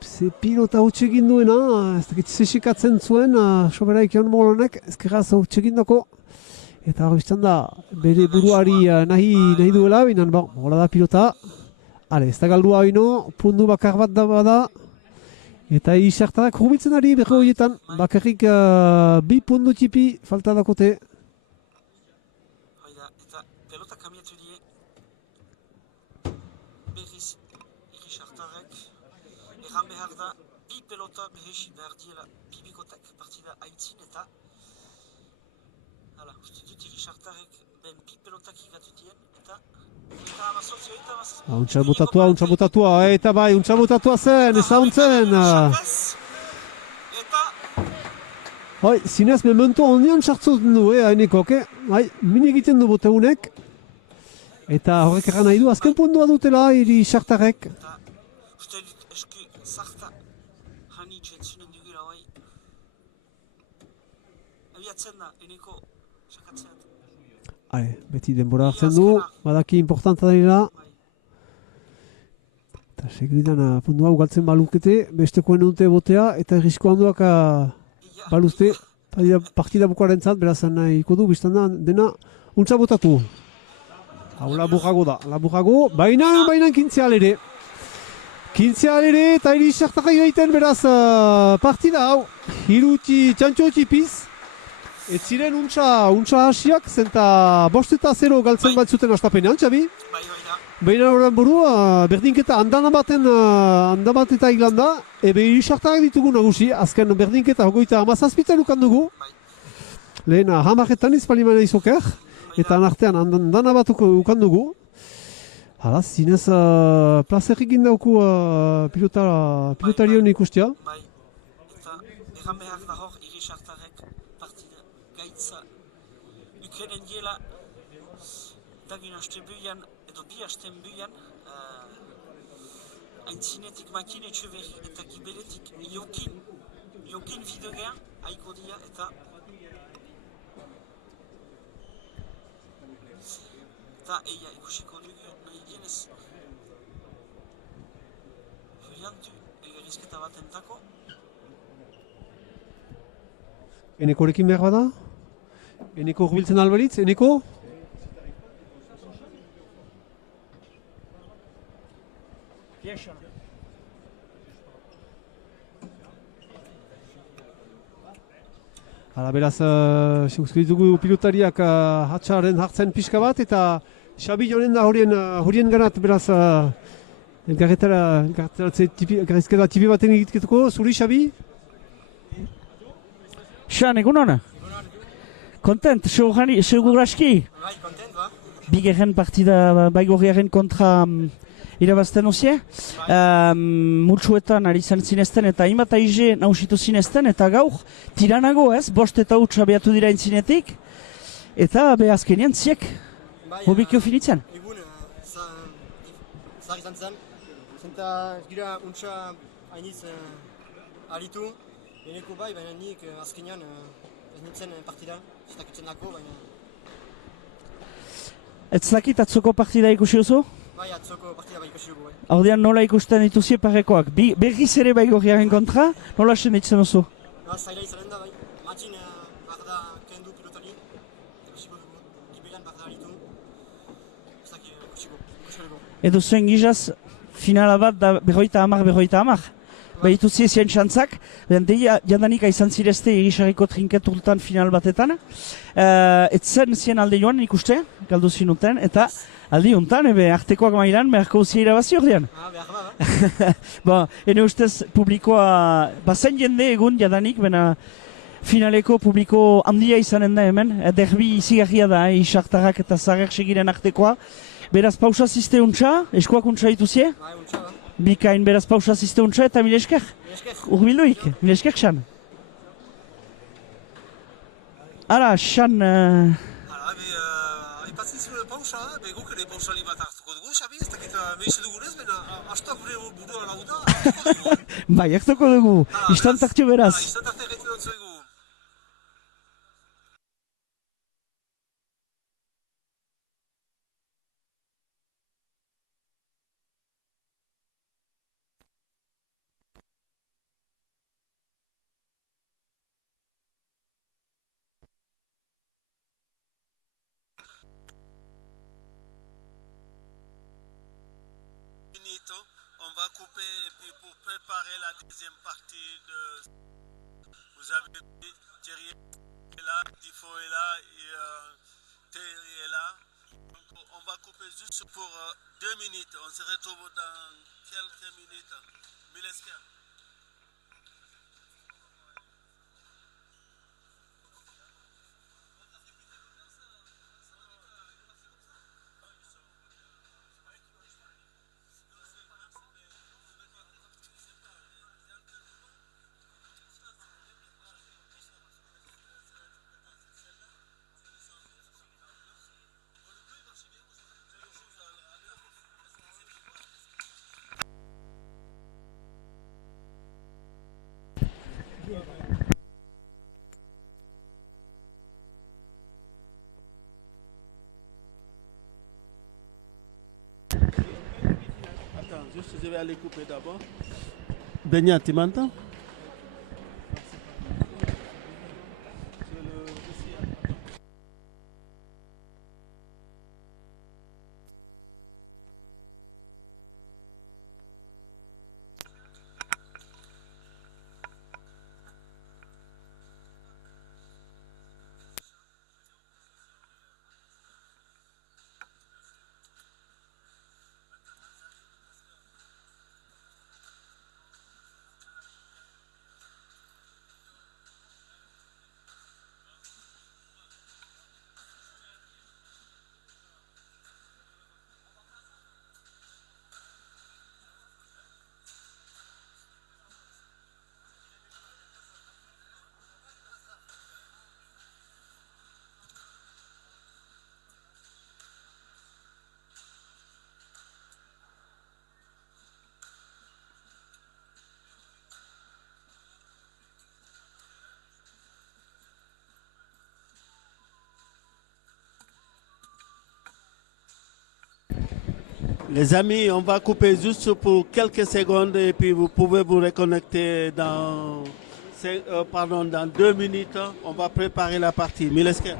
Ze pilota hutxegin duena, ez dakit zesikatzen zuen, soberaik Jon Mongolonek, ezkerraz hutxegin dako. Eta hor biztan da, bere buruari nahi duela, binan, hola da pilota. Hale, ez da galdua bino, pundu bakar bat da bada. Eta Irisartarrak hurbiltzen ari berre horietan, bakarrik 2 pundu tipi falta dakote. Hoida, eta pelota kamiatu die. Berriz Irisartarrek. Erran behar da, 2 pelota behesi behar diela bibikotak partida aitzin eta... Hala, uste dut Irisartarrek ben 2 pelotak higatu dien eta... Untsa botatua, eta bai, untsa botatua zen, ezauntzen. Hoi, zinez memento ondian sartzen du, hainekok, min egiten du boteunek. Eta horrek erran nahi du, azken pundua dutela, Irisartarrek. Uste dut, eski, zarta, hani txentzunen dugula, abiatzen da, eneko sakatzeat. Hale, beti denbora hartzen du, badaki importanta dira. Eta segidan pundu hau galtzen balukete, bestekoen dute botea, eta errisko handuak baluzte, partida bukoaren zat, berazan nahiko du, biztan dena, untsa botatu. Hau laburrago da, baina kintzeal ere. Kintzeal ere, eta Irisartarrak egiten beraz partida hau, txantxo tipiz. Ez ziren untsa hasiak, zenta 5-0 galtzen baltzuten astapenean, Xabi? Baina horren burua, berdinketa handan bat eta Irlanda, ebe Irisartarrak ditugu nagusi, azken berdinketa 37 ukan dugu. Lehen hamarretan izpalimana izoker, eta anartean handan bat ukan dugu. Hala, zinez plazerrik indauku pilotarion ikustia. Eta erran behar da hor Irisartarrek partida gaitza ukenen diela dagin haste buian edo bi hasten buian aintzinetik makine txuberri eta gibeletik jokin kidegea, haiko dia eta eia ikusiko dugu nahi dienez joiantu elgerizketa bat entako. Enekorekin behar bada? Eneko urbiltzen albalitz? Eneko? Hala, beraz, uste ditugu pilotariak hatxaren hartzen pixka bat, eta Xabi jonen da horien ganat, beraz, elgarrizketa tipi baten egitetuko, zuri, Xabi? Xan, egun hona? Kontent, segur aski? Bai, kontent, ba? Bigarren partida Baigorriaren kontra irabazten osie. Multsuetan ari izan zinezten eta hainbat aize nausitu zinezten eta gaur tiranago ez, bost eta huts abiatu dira intzinetik eta azkenean ziek hobikio finitzen. Egun, zahar izan zen, zenta gira untsa hainiz aritu, eneko bai, baina nik azkenean ez nintzen partida, ez dakitzen dako, baina... Ez dakit atzoko partida ikusi oso? Bai, atzoko partida bai ikusi dugu, bai. Ordean nola ikusten dituzie parekoak? Berriz ere Baigorriaren kontra, nola senditzen oso? Zaila izanen da, bai. Matxin behar da kendu pilotari, ikusiko dugu, kiberan behar da aritu, ez dakit ikusiko dugu. Edo zuen gizaz, finala bat da berroita hamar. Behituzi ezien txantzak, jandanik aizan zirezte egisarriko trinketurtan final batetan. Etzen zien alde joan ikuste, galdu zinuten, eta alde jontan, artekoak mailan, beharko uzia irabazi ordean. Behar ba. Ene ustez publikoa, bazen jende egun jadanik, bena finaleko publiko handia izanen da hemen. Derbi izigarria da, isartarrak eta zager segiren artekoa. Beraz pausa ziste untxa, eskuak untxa dituzie? Bai, untxa ba. Bikain beraz pausa ziste untxa eta mil esker? Urbilduik, mil esker Xan. Ara, Xan... Aipatzen pausa, guk ere pausali bat hartuko dugu, Xabi, ez dakit behize dugunez, baina astuak gure burua laguta, Bai, hartuko dugu, istantartio beraz. Istantartio egiten dut zuegu. On va couper et puis pour préparer la deuxième partie de... Vous avez vu, Thierry est là, Tifo est là et Thierry est là. Donc, on va couper juste pour 2 minutes. On se retrouve dans quelques minutes. Mileska. Attends, juste je vais aller couper d'abord. Benyat, tu m'entends? Les amis, on va couper juste pour quelques secondes et puis vous pouvez vous reconnecter dans 2 minutes. On va préparer la partie. Milesker.